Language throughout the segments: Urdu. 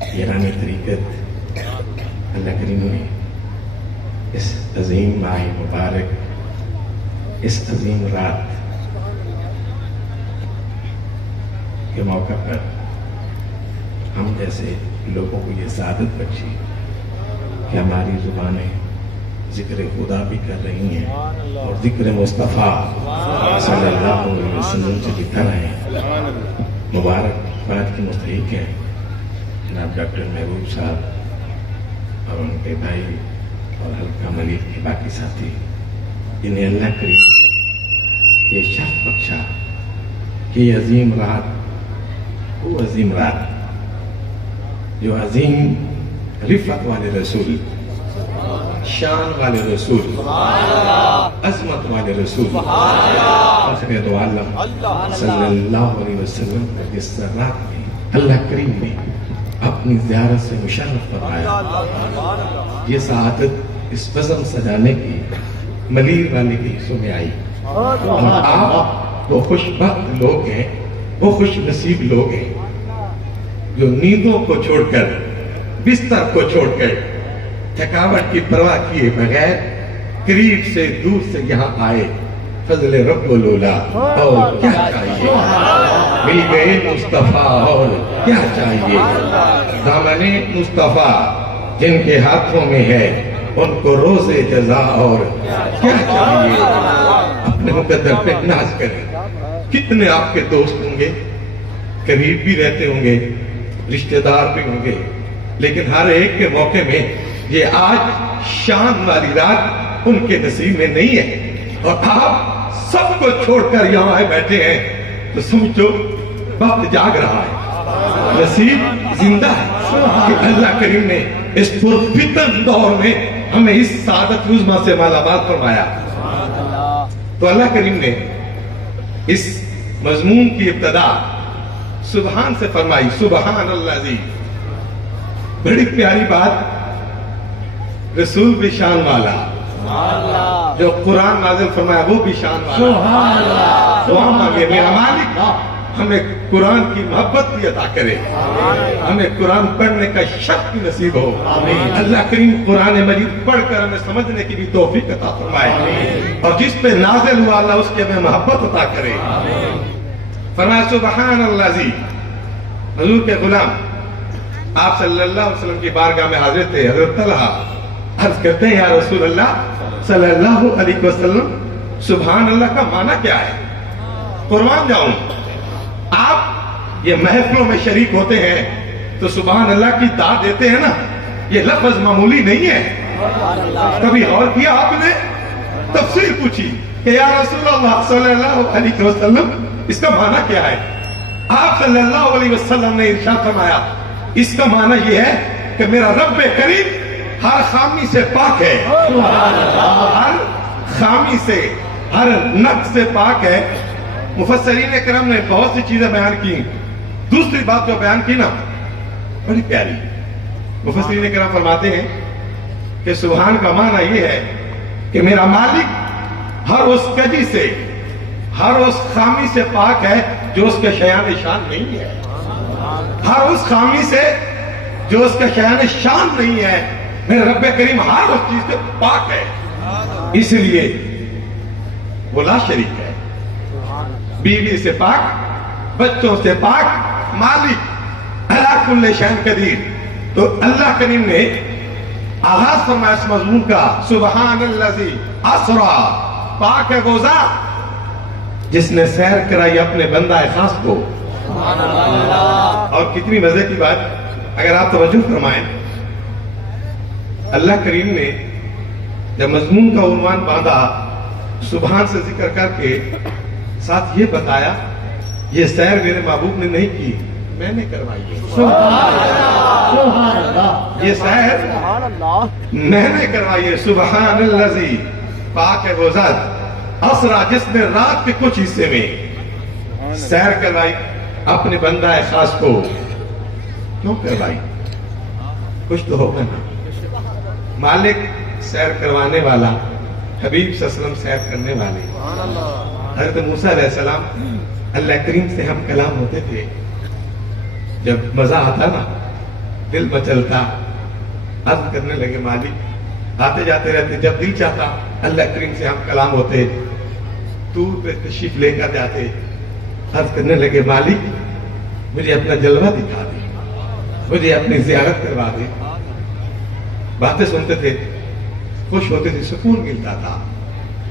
پیرانی طریقت اللہ کریم نے اس عظیم ماہ مبارک، اس عظیم رات کے موقع پر ہم جیسے لوگوں کو یہ سعادت بخشی کہ ہماری زبانیں ذکر خدا بھی کر رہی ہیں اور ذکر مصطفیٰ صلی اللہ علیہ وسلم سے بھی کر رہے ہیں۔ مبارک بات کی مستحق ہیں جناب ڈاکٹر محبوب صاحب اور ان کے بھائی اور حلقہ ملک کے باقی ساتھی، جنہیں اللہ کریم نے یہ شرف بخشا کہ یہ عظیم رات، وہ عظیم رات جو عظیم رفعت والے رسول، شان والے رسول، عظمت والے رسول فخر دو عالم صلی اللہ علیہ وسلم کا جس رات میں اللہ کریم نے اپنی زیارت سے مشرف فرمایا، یہ سعادت اس بزم سجانے کی ملیر والے کے حصوں میں آئی۔ اور آپ وہ خوش بخت لوگ ہیں، وہ خوش نصیب لوگ ہیں جو نیندوں کو چھوڑ کر، بستر کو چھوڑ کر، تھکاوٹ کی پرواہ کیے بغیر قریب سے دور سے یہاں آئے۔ فضل رب لولا اور کیا چاہیے، مل گئے مصطفیٰ اور کیا چاہیے۔ دامن مصطفیٰ جن کے ہاتھوں میں ہے ان کو روز جزا اور کیا چاہیے۔ اپنے مقدر پہ ناز کریں۔ کتنے آپ کے دوست ہوں گے، قریب بھی رہتے ہوں گے، رشتہ دار بھی ہوں گے، لیکن ہر ایک کے موقع میں یہ آج شان والی رات ان کے نصیب میں نہیں ہے، اور آپ سب کو چھوڑ کر یہاں آئے بیٹھے ہیں تو سمجھو وقت جاگ رہا ہے، نصیب زندہ ہے کہ اللہ کریم نے اس پرفتن دور میں ہمیں اس سعادت عظمیٰ سے مالا مال فرمایا۔ تو اللہ کریم نے اس مضمون کی ابتدا سبحان سے فرمائی، سبحان اللہ جی، بڑی پیاری بات، رسول بھی شان والا، جو قرآن نازل فرمایا وہ بھی شان والا۔ دعا مانگے میرا مالک ہمیں قرآن کی محبت بھی عطا کرے، ہمیں قرآن پڑھنے کا شرف بھی نصیب ہو۔ اللہ کریم قرآن مجید پڑھ کر ہمیں سمجھنے کی بھی توفیق عطا فرمائے، اور جس پہ نازل ہوا اللہ اس کی ہمیں محبت عطا کرے۔ فرمایا سبحان اللہ جی، حضور کے غلام آپ صلی اللہ علیہ وسلم کی بارگاہ میں حاضر تھے۔ حضرت طلحہ عرض کرتے ہیں یا رسول اللہ صلی اللہ علیہ وسلم، سبحان اللہ کا معنی کیا ہے؟ قربان جاؤں، آپ یہ محفلوں میں شریک ہوتے ہیں تو سبحان اللہ کی داد دیتے ہیں نا، یہ لفظ معمولی نہیں ہے۔ کبھی اور کیا آپ نے تفسیر پوچھی کہ یا رسول اللہ صلی اللہ علیہ وسلم اس کا معنی کیا ہے؟ آپ صلی اللہ علیہ وسلم نے ارشاد فرمایا اس کا معنی یہ ہے کہ میرا رب کریم ہر خامی سے پاک ہے، ہر خامی سے، ہر نقص سے پاک ہے۔ مفسرین کرام نے بہت سی چیزیں بیان کی، دوسری بات جو بیان کی نا بڑی پیاری، مفسرین کرام فرماتے ہیں کہ سبحان کا معنی یہ ہے کہ میرا مالک ہر اس کجی سے، ہر اس خامی سے پاک ہے جو اس کے شیان شان نہیں ہے، ہر اس خامی سے جو اس کا شیان شان نہیں ہے، میرے رب کریم ہر اس چیز سے پاک ہے، اس لیے وہ لا شریک ہے، بیوی سے پاک، بچوں سے پاک، مالک علی کل شیء قدیر۔ تو اللہ کریم نے آغاز فرمایا اس مضمون کا، سبحان الذی اسریٰ، پاک ہے وہ ذات جس نے سیر کرائی اپنے بندہ خاص کو۔ اور کتنی مزے کی بات، اگر آپ توجہ فرمائیں، اللہ کریم نے جب مضمون کا عنوان باندھا سبحان سے ذکر کر کے، ساتھ یہ بتایا یہ سیر میرے محبوب نے نہیں کی، میں نے کروائی ہے۔ یہ سیر میں نے کروائی ہے۔ سبحان الذی، پاک ہے وہ ذات اسریٰ جس نے رات کے کچھ حصے میں سیر کروائی اپنے بندہ خاص کو۔ کیوں کروائی؟ کچھ تو ہوگا نا، مالک سیر کروانے والا، حبیب صلی اللہ علیہ وسلم سیر کرنے والے۔ حضرت موسیٰ علیہ السلام اللہ کریم سے ہم کلام ہوتے تھے، جب مزہ آتا نا دل مچلتا، عرض کرنے لگے مالک آتے جاتے رہتے، جب دل چاہتا اللہ کریم سے ہم کلام ہوتے، دور پہ تشریف لے کر جاتے، عرض کرنے لگے مالک مجھے اپنا جلوہ دکھا دے، مجھے اپنی زیارت کروا دے۔ باتیں سنتے تھے، خوش ہوتے تھے، سکون ملتا تھا۔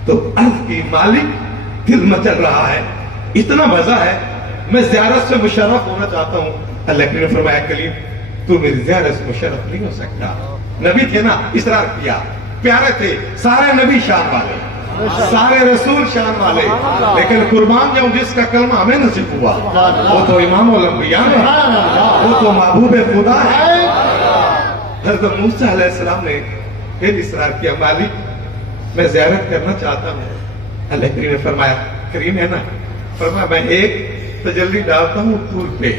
تو عرض کی مالک دل مچل رہا ہے، اتنا مزہ ہے، میں زیارت سے مشرف ہونا چاہتا ہوں۔ اللہ کریم نے فرمایا کلیم تو میری زیارت سے مشرف نہیں ہو سکتا۔ نبی تھے نا، اصرار کیا، پیارے تھے، سارے نبی شان والے، سارے رسول شان والے، لیکن قربان جاؤں جس کا کلمہ ہمیں نصیب ہوا وہ تو امام الانبیاء ہے، وہ تو محبوب خدا ہے۔ حضرت موسیٰ علیہ السلام نے پھر اصرار کیا، مالک میں زیارت کرنا چاہتا ہوں۔ اللہ کریم نے فرمایا، کریم ہے نا، فرمایا میں ایک تجلی ڈالتا ہوں طور پہ،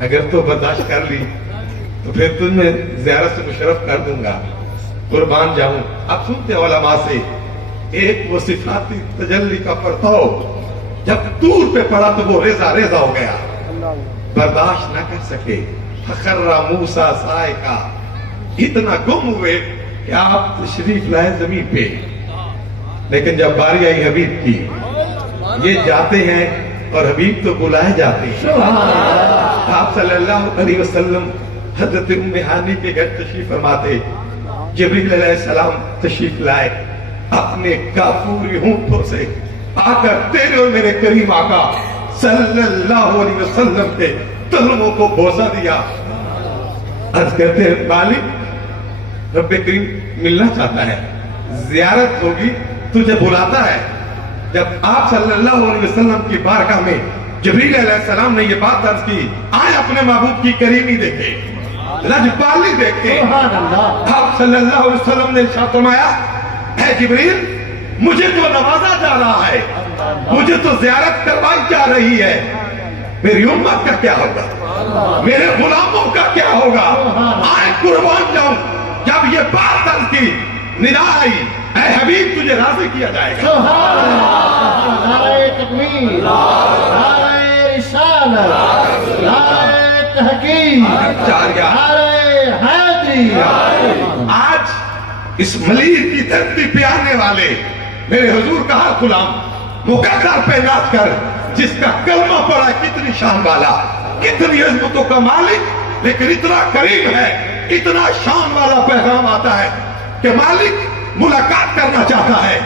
اگر تو برداشت کر لی تو پھر تجھ میں زیارت سے مشرف کر دوں گا۔ قربان جاؤں، اب سنتے علماء سے، ایک وہ صفاتی تجلی کا پرتاؤ جب طور پہ پڑا تو وہ ریزہ ریزہ ہو گیا، برداشت نہ کر سکے، فخر موسیٰ صاعقہ، اتنا گم ہوئے کہ آپ تشریف لائے زمین پہ۔ لیکن جب باری آئی حبیب کی، یہ جاتے ہیں اور حبیب تو بلائے جاتے ہیں۔ آپ صلی اللہ علیہ وسلم حضرت ام ہانی کے گھر تشریف فرماتے، جبریل علیہ السلام تشریف لائے، اپنے کافوری ہونٹوں سے آ کر تیرے اور میرے کریم آقا صلی اللہ علیہ وسلم کے تلموں کو بوسہ دیا۔ عرض کرتے ہیں مالک رب کریم ملنا چاہتا ہے، زیارت ہوگی، تجھے بلاتا ہے۔ جب آپ صلی اللہ علیہ وسلم کی بارگاہ میں جبریل علیہ السلام نے یہ بات عرض کی، آئے اپنے محبوب کی کریمی دیکھے، لجپالی دیکھے۔ آپ صلی اللہ علیہ وسلم نے ارشاد فرمایا، اے جبریل مجھے تو نوازا جا رہا ہے، مجھے تو زیارت کروائی جا رہی ہے، میری امت کا کیا ہوگا، میرے غلاموں کا کیا ہوگا؟ آئے قربان جاؤں۔ جب یہ بات عرض کی، ندا آئی، اے حبیب تجھے راضی کیا جائے گا۔ نعرہ تکبیر، نعرہ رسالت، نعرہ تحقیق، نعرہ حیدری۔ آج اس ملیر کی دھرتی پہ آنے والے میرے حضور کا ہر غلام مقرر پہ ناز کر، جس کا کلمہ پڑا کتنی شان والا، کتنی عظمتوں کا مالک، لیکن اتنا کریم ہے، اتنا شان والا پیغام آتا ہے کہ مالک ملاقات کرنا چاہتا ہے،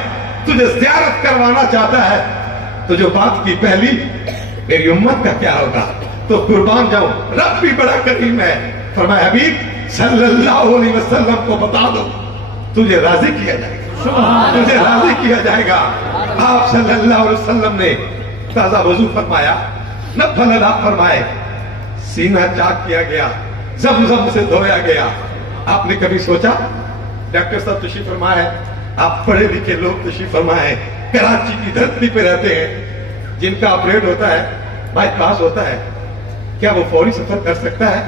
تجھے زیارت کروانا چاہتا ہے۔ تو جو بات کی پہلی، میری امت کا کیا ہوگا، تو قربان جاؤں رب بھی بڑا کریم ہے۔ فرمایا حبیب صلی اللہ علیہ وسلم کو بتا دو، تجھے راضی کیا جائے گا، تجھے راضی کیا جائے گا۔ آپ صلی اللہ علیہ وسلم نے تازہ وضو فرمایا، نفل ادا فرمائے، سینہ چاک کیا گیا، زمزم سے دھویا گیا۔ آپ نے کبھی سوچا، ڈاکٹر صاحب تشریف فرمائے، آپ پڑھے لکھے لوگ تشریف فرمائے، کراچی کی دھرتی پہ رہتے ہیں، جن کا آپریٹ ہوتا ہے، بائی پاس ہوتا ہے، کیا وہ فوری سفر کر سکتا ہے؟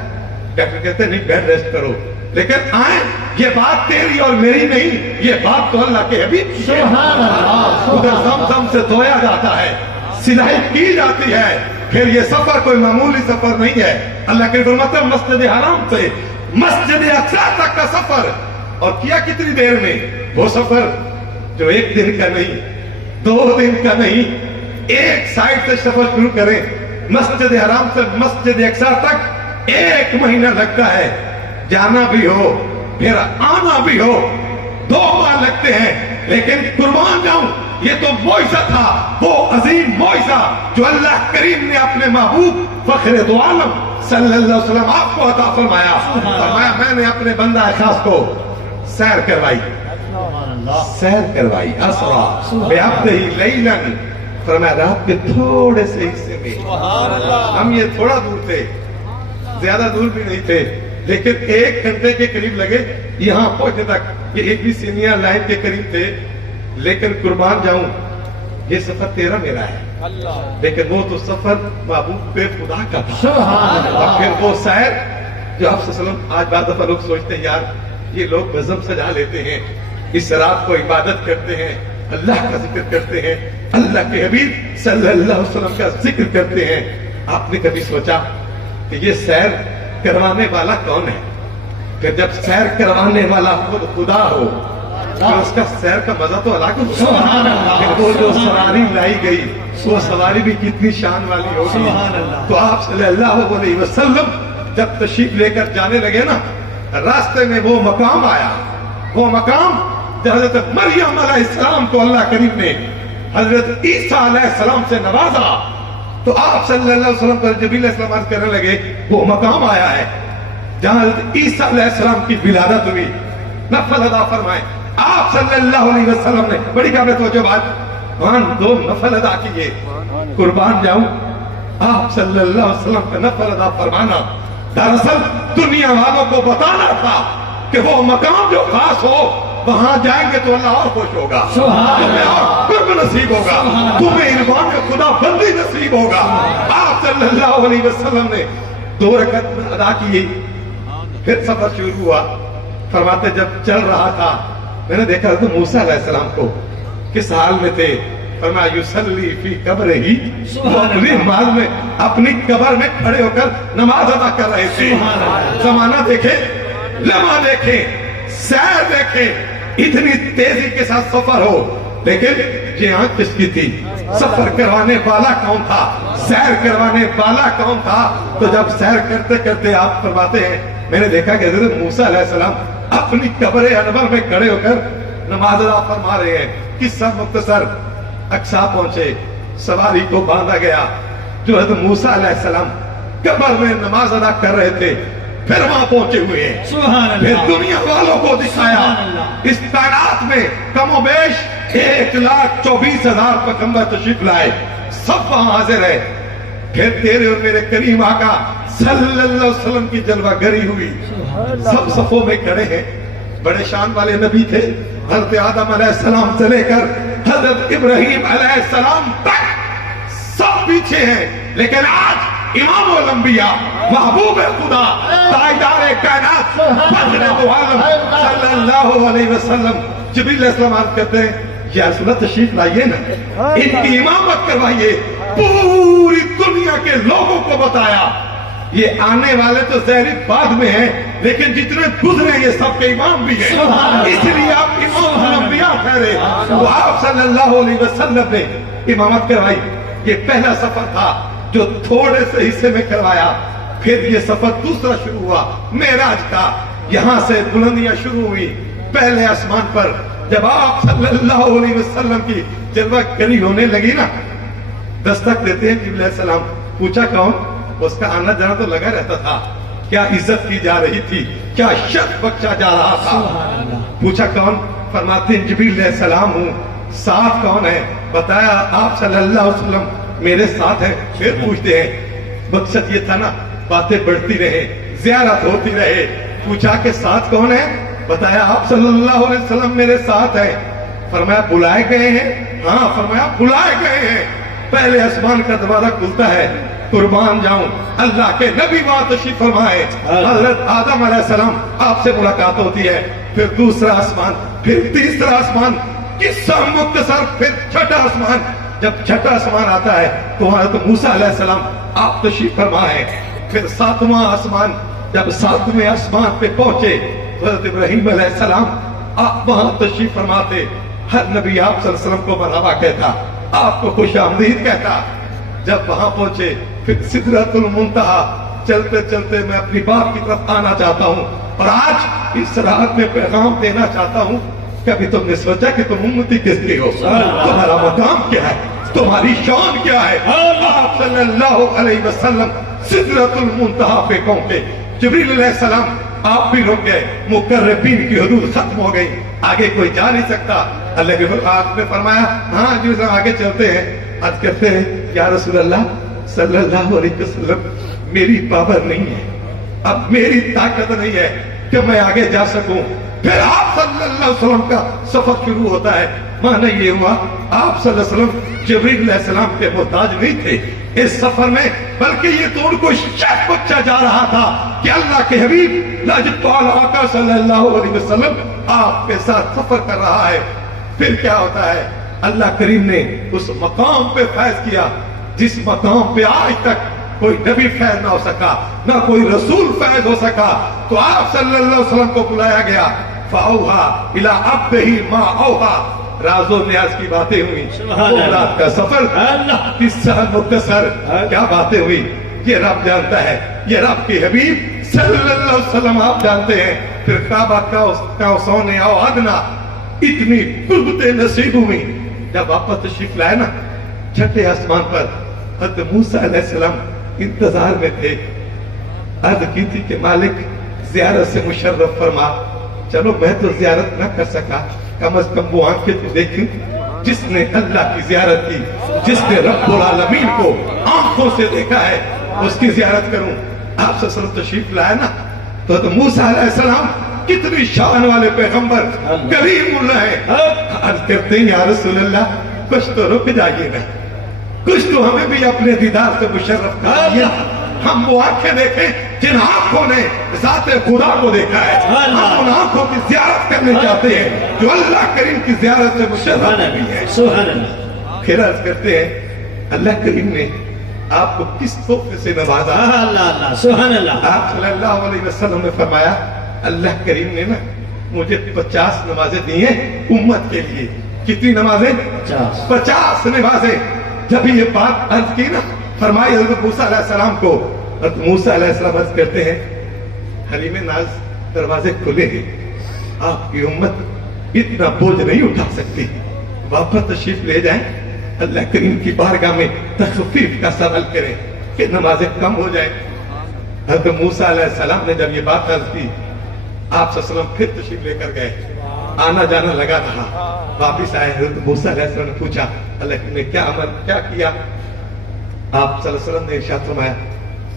ڈاکٹر کہتے ہیں نہیں، بیڈ ریسٹ کرو۔ لیکن آئیں، یہ بات تیری اور میری نہیں، یہ بات تو اللہ کے حبیب کی ہے۔ ادھر زمزم سے دھویا جاتا ہے، سلائی کی جاتی ہے، پھر یہ سفر کوئی معمولی سفر نہیں ہے۔ اللہ کے فرماتے ہیں مسجد حرام سے مسجد اقصی تک کا سفر، اور کیا کتنی دیر میں؟ وہ سفر جو ایک دن کا نہیں، 2 دن کا نہیں، ایک سائٹ سے سفر شروع کریں، مسجد حرام سے مسجد اقصی تک 1 مہینہ لگتا ہے، جانا بھی ہو پھر آنا بھی ہو 2 ماہ لگتے ہیں۔ لیکن قربان جاؤں، یہ تو معجزہ تھا، وہ عظیم معجزہ جو اللہ کریم نے اپنے محبوب فخر دو عالم صلی اللہ علیہ وسلم آپ کو عطا فرمایا۔ فرمایا میں نے اپنے بندہ خاص کو سیر کروائی، سیر کروائی، اسرا بعبدہ لیلا، فرمایا رات کے تھوڑے سے حصے میں، ہم یہ تھوڑا دور تھے، زیادہ دور بھی نہیں تھے، لیکن 1 گھنٹے کے قریب لگے یہاں پہنچنے تک۔ یہ ایک بھی سینئر لائن کے قریب تھے، لیکن قربان جاؤں یہ سفر تیرا میرا ہے، لیکن وہ تو سفر محبوب پہ خدا کا تھا۔ اور پھر وہ سیر جو آپ صلی اللہ علیہ وسلم، آج بعض دفعہ لوگ سوچتے ہیں یار یہ لوگ بزم سجا لیتے ہیں، اس رات کو عبادت کرتے ہیں، اللہ کا ذکر کرتے ہیں، اللہ کے حبیب صلی اللہ علیہ وسلم کا ذکر کرتے ہیں۔ آپ نے کبھی سوچا کہ یہ سیر کروانے والا کون ہے؟ کہ جب سیر کروانے والا خود خدا ہو تو اس کا سیر کا مزہ تو الگ ہوگا. کہ وہ جو سواری لائی گئی وہ سواری بھی کتنی شان والی ہوگی. تو آپ صلی اللہ علیہ وسلم جب تشریف لے کر جانے لگے نا، راستے میں وہ مقام آیا، وہ مقام حضرت مریم علیہ السلام کو اللہ کریم نے حضرت عیسیٰ علیہ السلام سے نوازا. تو آپ صلی اللہ علیہ وسلم پر جبریل علیہ السلام عرض کرنے لگے وہ مقام آیا ہے جہاں حضرت عیسیٰ علیہ السلام کی ولادت ہوئی، نفل ادا فرمائے. آپ صلی اللہ علیہ وسلم نے بڑی قابل توجہ بات 2 نفل ادا کیے. قربان جاؤں، آپ صلی اللہ علیہ وسلم کا نفل ادا فرمانا دراصل دنیا والوں کو بتانا تھا کہ وہ مقام جو خاص ہو وہاں جائیں گے تو اللہ اور خوش ہوگا، تمہیں اور قرب نصیب ہوگا، تمہیں عرفان کا خدا بندی نصیب ہوگا. آپ صلی اللہ علیہ وسلم نے 2 رکعت ادا کی. پھر سفر شروع ہوا. فرماتے جب چل رہا تھا میں نے دیکھا تو موسیٰ علیہ السلام کو کس حال میں تھے. فرمایا یصلی فی قبرہ، وہ اپنی نماز میں اپنی قبر میں کھڑے ہو کر نماز ادا کر رہے تھے. زمانہ دیکھیں، لمحہ دیکھیں، سیر دیکھیں، اتنی تیزی کے ساتھ سفر ہو، لیکن یہ آنکھ کس کی تھی؟ سفر کروانے والا کون تھا؟ سیر کروانے والا کون تھا؟ تو جب سیر کرتے کرتے آپ فرماتے ہیں میں نے دیکھا کہ حضرت موسیٰ علیہ السلام اپنی قبر انور میں کھڑے ہو کر نماز ادا فرما رہے ہیں. قصہ مختصر، اقصا پہنچے، سواری کو باندھا گیا. جو حضرت موسیٰ علیہ السلام قبر میں نماز ادا کر رہے تھے پھر وہاں پہنچے ہوئے ہیں. پھر دنیا والوں کو دکھایا اس کائنات میں کم و بیش 1,24,000 پیغمبر تشریف لائے، سب وہاں حاضر ہے. پھر تیرے اور میرے کریم آقا صلی اللہ علیہ وسلم کی جلوہ گری ہوئی. سب صفوں میں کھڑے ہیں. بڑے شان والے نبی تھے. حضرت آدم علیہ السلام سے لے کر حضرت ابراہیم علیہ السلام تک سب پیچھے ہیں. لیکن آج امام الانبیاء، محبوب خدا، تاجدار کائنات، فخر دو عالم صلی اللہ علیہ وسلم جبریل علیہ السلام عرض کرتے ہیں یا رسول اللہ تشریف لائیے نا، ان کی امامت کروائیے. پوری دنیا کے لوگوں کو بتایا یہ آنے والے تو ظاہر بعد میں ہیں لیکن جتنے گزرے یہ سب کے امام بھی ہیں، اس لیے آپ امام الانبیاء ٹھہرے. تو آپ صلی اللہ علیہ وسلم نے امامت کروائی. یہ پہلا سفر تھا جو تھوڑے سے حصے میں کروایا. پھر یہ سفر دوسرا شروع ہوا معراج کا. یہاں سے بلندیاں شروع ہوئی. پہلے آسمان پر جب آپ صلی اللہ علیہ وسلم کی جلوہ گری ہونے لگی نا، دستک دیتے ہیں جبریل علیہ السلام. پوچھا کون؟ اس کا آنا جانا تو لگا رہتا تھا. کیا عزت کی جا رہی تھی، کیا شرف بخشا جا رہا تھا. پوچھا کون؟ فرماتے ہیں جبریل علیہ السلام ہوں. ساتھ کون ہے؟ بتایا آپ صلی اللہ علیہ وسلم میرے ساتھ ہیں. پھر پوچھتے ہیں مقصد یہ تھا نا باتیں بڑھتی رہے، زیارت ہوتی رہے. پوچھا کہ ساتھ کون ہے؟ بتایا آپ صلی اللہ علیہ وسلم میرے ساتھ ہیں. فرمایا بلائے گئے ہیں؟ ہاں. فرمایا بلائے گئے ہیں. پہلے آسمان کا دروازہ کھلتا ہے. قربان جاؤں اللہ کے نبی وہاں تشریف فرمائے. حضرت آدم علیہ السلام آپ سے ملاقات ہوتی ہے. پھر دوسرا آسمان، پھر تیسرا آسمان، قصہ مختصر. پھر چھٹا آسمان. جب چھٹا آسمان آتا ہے تو حضرت موسیٰ علیہ السلام آپ تشریف فرمائے. پھر ساتواں آسمان. جب ساتویں آسمان پہ پہنچے تو حضرت ابراہیم علیہ السلام آپ وہاں تشریف فرماتے. ہر نبی آپ صلی اللہ علیہ وسلم کو مرحبا کہتا، آپ کو خوش آمدید کہتا. جب وہاں پہنچے پھر سدرۃ المنتہا. چلتے چلتے میں اپنی بات کی طرف آنا چاہتا ہوں اور آج اس رات میں پیغام دینا چاہتا ہوں. کبھی تم نے سوچا کہ تم امتی کس کی ہو؟ تمہارا مقام کیا ہے؟ تمہاری شان کیا ہے؟ آپ صلی اللہ علیہ وسلم سدرۃ المنتہا پہ پہنچے. جبریل علیہ السلام آپ بھی رک گئے. مقربین کی حدود ختم ہو گئی، آگے کوئی جا نہیں سکتا. اللہ کے فرمان نے فرمایا ہاں جی آگے چلتے ہیں. عرض کرتے ہیں یا رسول اللہ صلی اللہ علیہ وسلم میری پاور نہیں ہے، اب میری طاقت نہیں ہے کہ میں آگے جا سکوں. پھر آپ صلی اللہ علیہ وسلم کا سفر شروع ہوتا ہے. معنی یہ ہوا آپ صلی اللہ علیہ وسلم جبریل علیہ السلام کے محتاج نہیں تھے اس سفر میں، بلکہ یہ تو ان کو شک بخشا جا رہا تھا کہ اللہ کے حبیب لاجوال آقا صلی اللہ علیہ وسلم آپ کے ساتھ سفر کر رہا ہے. پھر کیا ہوتا ہے؟ اللہ کریم نے اس مقام پہ فیض کیا جس مقام پہ آج تک کوئی نبی فیض نہ ہو سکا، نہ کوئی رسول فیض ہو سکا، تو آپ صلی اللہ علیہ وسلم کو بلایا گیا، فَأَوْحَىٰ إِلَىٰ عَبْدِهِ مَا أَوْحَىٰ، راز و نیاز کی باتیں ہوئی، رات کا سفر، قصہ مختصر، کیا باتیں ہوئی یہ رب جانتا ہے، یہ رب کی حبیب صلی اللہ علیہ وسلم آپ جانتے ہیں۔ پھر کعبہ کا سونے او ادنا اتنی قربتیں نصیب ہوئی، جب واپس تشریف لائے نا چھٹے آسمان پر، حضرت موسیٰ علیہ السلام انتظار میں تھے، عرض کی تھی کہ مالک زیارت سے مشرف فرما، چلو میں تو زیارت نہ کر سکا، کم از کم وہ آنکھیں تو دیکھیں جس نے اللہ کی زیارت کی، جس نے رب العالمین کو آنکھوں سے دیکھا ہے، اس کی زیارت کروں۔ آپ صلی اللہ علیہ وسلم تشریف لائے نا تو موسیٰ علیہ السلام کتنی شان والے پیغمبر کریم اللہ ہیں، عرض کرتے ہیں یا رسول اللہ کچھ تو رک جائیے گا، کچھ تو ہمیں بھی اپنے دیدار سے مشرف کریے، ہم وہ آنکھیں دیکھیں جن آنکھوں نے ذات خدا کو دیکھا ہے، ہم ان آنکھوں کی زیارت کرنے چاہتے ہیں جو اللہ کریم کی زیارت سے مشرف ہوئی ہے۔ سبحان اللہ۔ پھر عرض کرتے ہیں اللہ کریم نے آپ کو کس تحفے سے نوازا؟ اللہ سبحان اللہ۔ آپ صلی اللہ علیہ وسلم نے فرمایا اللہ کریم نے نا مجھے 50 نمازیں دی ہیں امت کے لیے۔ کتنی نمازیں؟ 50 نمازیں۔ جب یہ بات عرض کی نا فرمائی حضرت موسیٰ علیہ السلام کو، حضرت موسیٰ علیہ السلام عرض کرتے ہیں حریم ناز دروازے کھلے ہیں، آپ کی امت اتنا بوجھ نہیں اٹھا سکتی، واپس تشریف لے جائیں، اللہ کریم کی بارگاہ میں تخفیف کا سوال کریں کہ نمازیں کم ہو جائیں۔ حضرت موسیٰ علیہ السلام نے جب یہ بات عرض کی، آپ صلی اللہ علیہ وسلم پھر تشریف لے کر گئے، آنا جانا لگا رہا، واپس آئے، حضرت موسیٰ علیہ السلام نے پوچھا اللہ نے کیا عمل کیا کیا؟ آپ صلی اللہ علیہ وسلم نے ارشاد فرمایا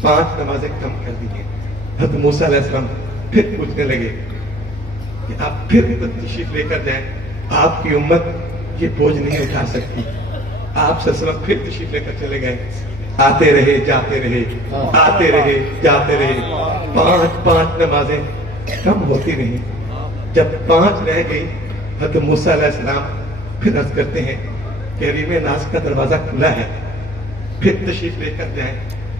5 نمازیں کم کر دی ہیں۔ حضرت موسیٰ علیہ السلام پھر پوچھنے لگے کہ آپ پھر تشریف لے کر جائیں، آپ کی امت یہ بوجھ نہیں اٹھا سکتی۔ آپ صلی اللہ علیہ وسلم پھر تشریف لے کر چلے گئے، آتے رہے جاتے رہے، آتے رہے جاتے رہے، 5 نمازیں کم ہوتی نہیں۔ جب 5 رہ گئی، حضرت موسیٰ علیہ السلام پھر عرض کرتے ہیں کہ حریم ناز کا دروازہ کھلا ہے، پھر تشریف لے کر جائیں،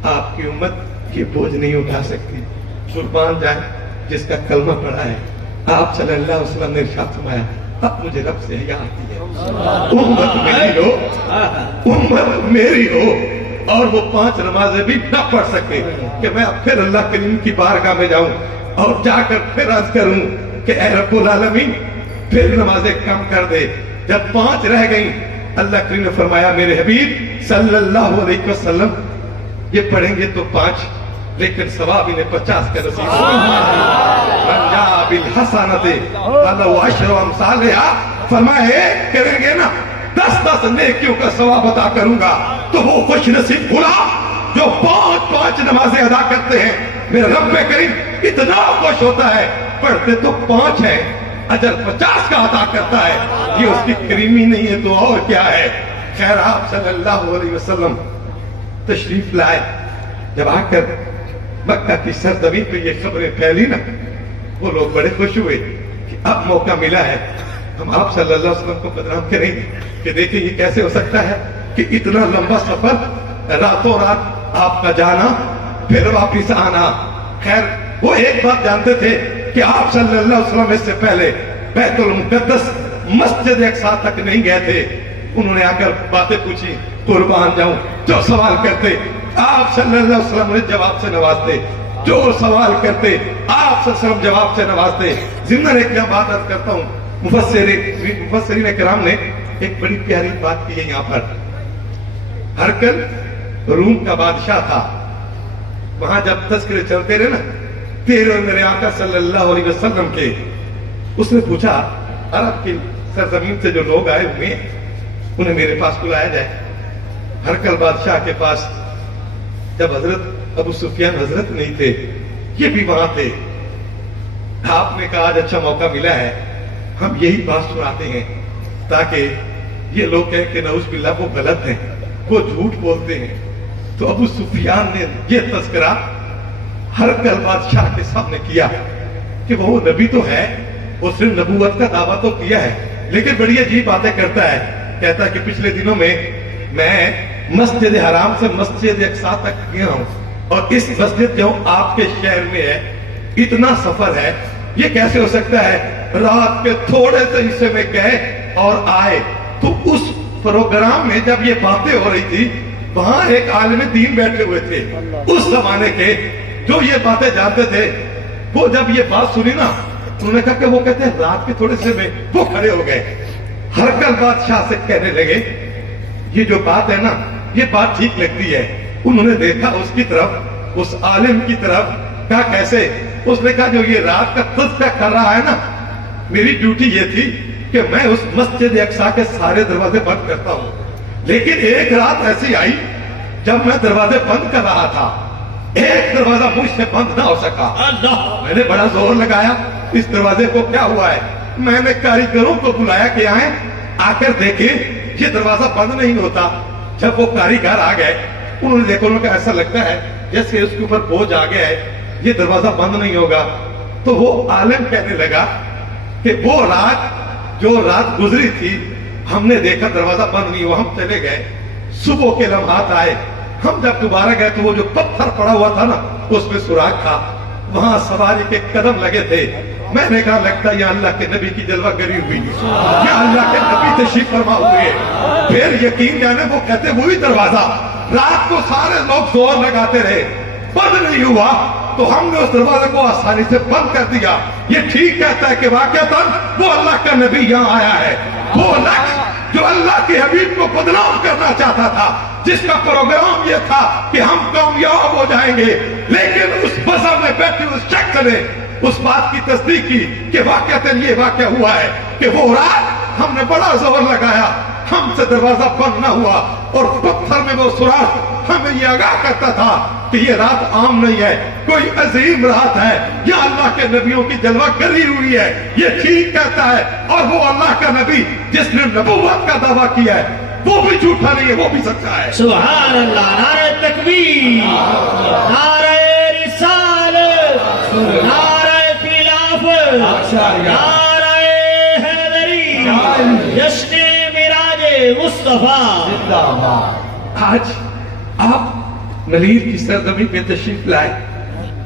آپ کی امت یہ بوجھ نہیں اٹھا سکتی۔ قربان جائیں جس کا کلمہ پڑھا ہے، آپ صلی اللہ علیہ وسلم نے ارشاد فرمایا اب مجھے رب سے حیا آتی ہے، امت میری ہو، امت میری ہو، اور وہ 5 نمازیں بھی نہ پڑھ سکے کہ میں اب پھر اللہ کریم کی بارگاہ میں جاؤں اور جا کر پھر عرض کروں کہ اے رب العالمین پھر نمازیں کم کر دے۔ جب 5 رہ گئیں، اللہ کریم نے فرمایا میرے حبیب صلی اللہ علیہ وسلم یہ پڑھیں گے تو 5 لیکن ثواب انہیں 50 کا نصیب ہوگا۔ من جاء بالحسنۃ فلہ عشر امثالھا، فرمایا کریں گے نا 10 نیکیوں کا ثواب عطا کروں گا، تو وہ خوش نصیب غلام جو 5 نمازیں ادا کرتے ہیں میرے رب کریم اتنا خوش ہوتا ہے، پڑھتے تو 5 ہیں اجر 50 کا عطا کرتا ہے، یہ اس کی کریمی نہیں ہے تو اور کیا ہے۔ خیر آپ صلی اللہ علیہ وسلم تشریف لائے، جب آ کر مکہ کی سرزمین پہ یہ خبریں پھیلی نا، وہ لوگ بڑے خوش ہوئے کہ اب موقع ملا ہے ہم آپ صلی اللہ علیہ وسلم کو بدنام کریں گے کہ دیکھیں یہ کیسے ہو سکتا ہے کہ اتنا لمبا سفر، راتوں رات آپ کا جانا پھر واپس آنا۔ خیر وہ ایک بات جانتے تھے کہ آپ صلی اللہ علیہ وسلم اس سے پہلے بیت المقدس مسجد اقصیٰ تک نہیں گئے تھے۔ انہوں نے آ کر باتیں پوچھی، قربان جاؤں، جو سوال کرتے آپ صلی اللہ علیہ وسلم نے جواب سے نوازتے، جو سوال کرتے آپ صلی اللہ علیہ وسلم جواب سے نوازتے۔ ضمن ایک بات عرض کرتا ہوں، مفسرین کرام نے ایک بڑی پیاری بات کی ہے یہاں پر۔ ہرکل روم کا بادشاہ تھا، وہاں جب تذکرے چلتے رہے نا 13 میرے آقا صلی اللہ علیہ وسلم کے، اس نے پوچھا عرب کی سرزمین سے جو لوگ آئے ہوئے ہیں انہیں میرے پاس بلایا جائے۔ ہرکل بادشاہ کے پاس جب حضرت ابو سفیان حضرت نہیں تھے، یہ بھی وہاں تھے، آپ نے کہا آج اچھا موقع ملا ہے ہم یہی بات سناتے ہیں تاکہ یہ لوگ کہیں کہ نعوذ باللہ وہ غلط ہیں، وہ جھوٹ بولتے ہیں۔ تو ابو سفیان نے یہ تذکرہ ہرکل بادشاہ کے سامنے کیا کہ وہ نبی تو ہے، اس نے نبوت کا دعویٰ تو کیا ہے، لیکن بڑی عجیب باتیں کرتا ہے۔ کہتا ہے کہ پچھلے دنوں میں مسجد حرام سے مسجد اقصی تک گیا ہوں، اور اس مسجد جو آپ کے شہر میں ہے اتنا سفر ہے، یہ کیسے ہو سکتا ہے؟ رات کے تھوڑے سے حصے میں گئے اور آئے۔ تو اس پروگرام میں جب یہ باتیں ہو رہی تھی، وہاں ایک عالم دین بیٹھے ہوئے تھے اس زمانے کے، جو یہ باتیں جانتے تھے۔ وہ جب یہ بات سنی نا، انہوں نے کہا کہ وہ کہتے ہیں رات کے تھوڑے سے میں وہ کھڑے ہو گئے، ہرکل بادشاہ سے کہنے لگے یہ جو بات ہے نا، یہ بات ٹھیک لگتی ہے۔ انہوں نے دیکھا اس کی طرف، اس عالم کی طرف، کہا کیسے؟ اس نے کہا جو یہ رات کا تذکرہ کر رہا ہے نا، میری ڈیوٹی یہ تھی کہ میں اس مسجد اقصی کے سارے دروازے بند کرتا ہوں، لیکن ایک رات ایسی آئی جب میں دروازے بند کر رہا تھا، ایک دروازہ مجھ سے بند نہ ہو سکا۔ میں نے بڑا زور لگایا اس دروازے کو کیا ہوا ہے، میں نے کاریگروں کو بلایا کہ آئیں، آ کر دیکھیں یہ دروازہ بند نہیں ہوتا۔ جب وہ کاریگر آ گئے، انہوں نے دیکھا، انہوں نے کہا ایسا لگتا ہے جیسے اس کے اوپر بوجھ آ گیا ہے، یہ دروازہ بند نہیں ہوگا۔ تو وہ عالم کہنے لگا کہ وہ رات جو رات گزری تھی، ہم نے دیکھا دروازہ بند نہیں ہوا، ہم چلے گئے، صبح کے لمحات آئے، ہم جب دوبارہ گئے تو وہ جو پتھر پڑا ہوا تھا نا، اس میں سوراخ تھا، وہاں سواری کے قدم لگے تھے۔ میں نے کہا لگتا ہے یہ اللہ کے نبی کی جلوہ گری ہوئی، یہ اللہ کے نبی تشریف فرما ہوئے۔ پھر یقین جانے وہ کہتے وہی دروازہ، رات کو سارے لوگ زور لگاتے رہے، بند نہیں ہوا، تو ہم نے اس دروازے کو آسانی سے بند کر دیا۔ یہ ٹھیک کہتا ہے کہ واقعتاً وہ اللہ کا نبی یہاں آیا ہے، وہ نقش جو اللہ کے حبیب کو بدنام کرنا چاہتا تھا، جس کا پروگرام یہ تھا کہ ہم کامیاب ہو جائیں گے، لیکن اس بزا میں بیٹھے اس شخص نے اس بات کی تصدیق کی کہ واقعتاً یہ واقعہ ہوا ہے کہ وہ رات ہم نے بڑا زور لگایا، ہم سے دروازہ بند نہ ہوا، اور پتھر میں وہ سوراخ ہمیں یہ آگاہ کرتا تھا کہ یہ رات عام نہیں ہے، کوئی عظیم رات ہے، یہ اللہ کے نبیوں کی جلوہ گری ہوئی ہے۔ یہ ٹھیک کہتا ہے، اور وہ اللہ کا نبی جس نے نبوت کا دعویٰ کیا ہے وہ بھی جھوٹا نہیں ہے، وہ بھی سچا ہے۔ سبحان اللہ، نعرہ تکبیر، نعرہ رسالت، نعرہ خلافت، نعرہ حیدری، جشن معراج مصطفیٰ۔ آج آپ نلیر کی سرزمین پہ تشریف لائے،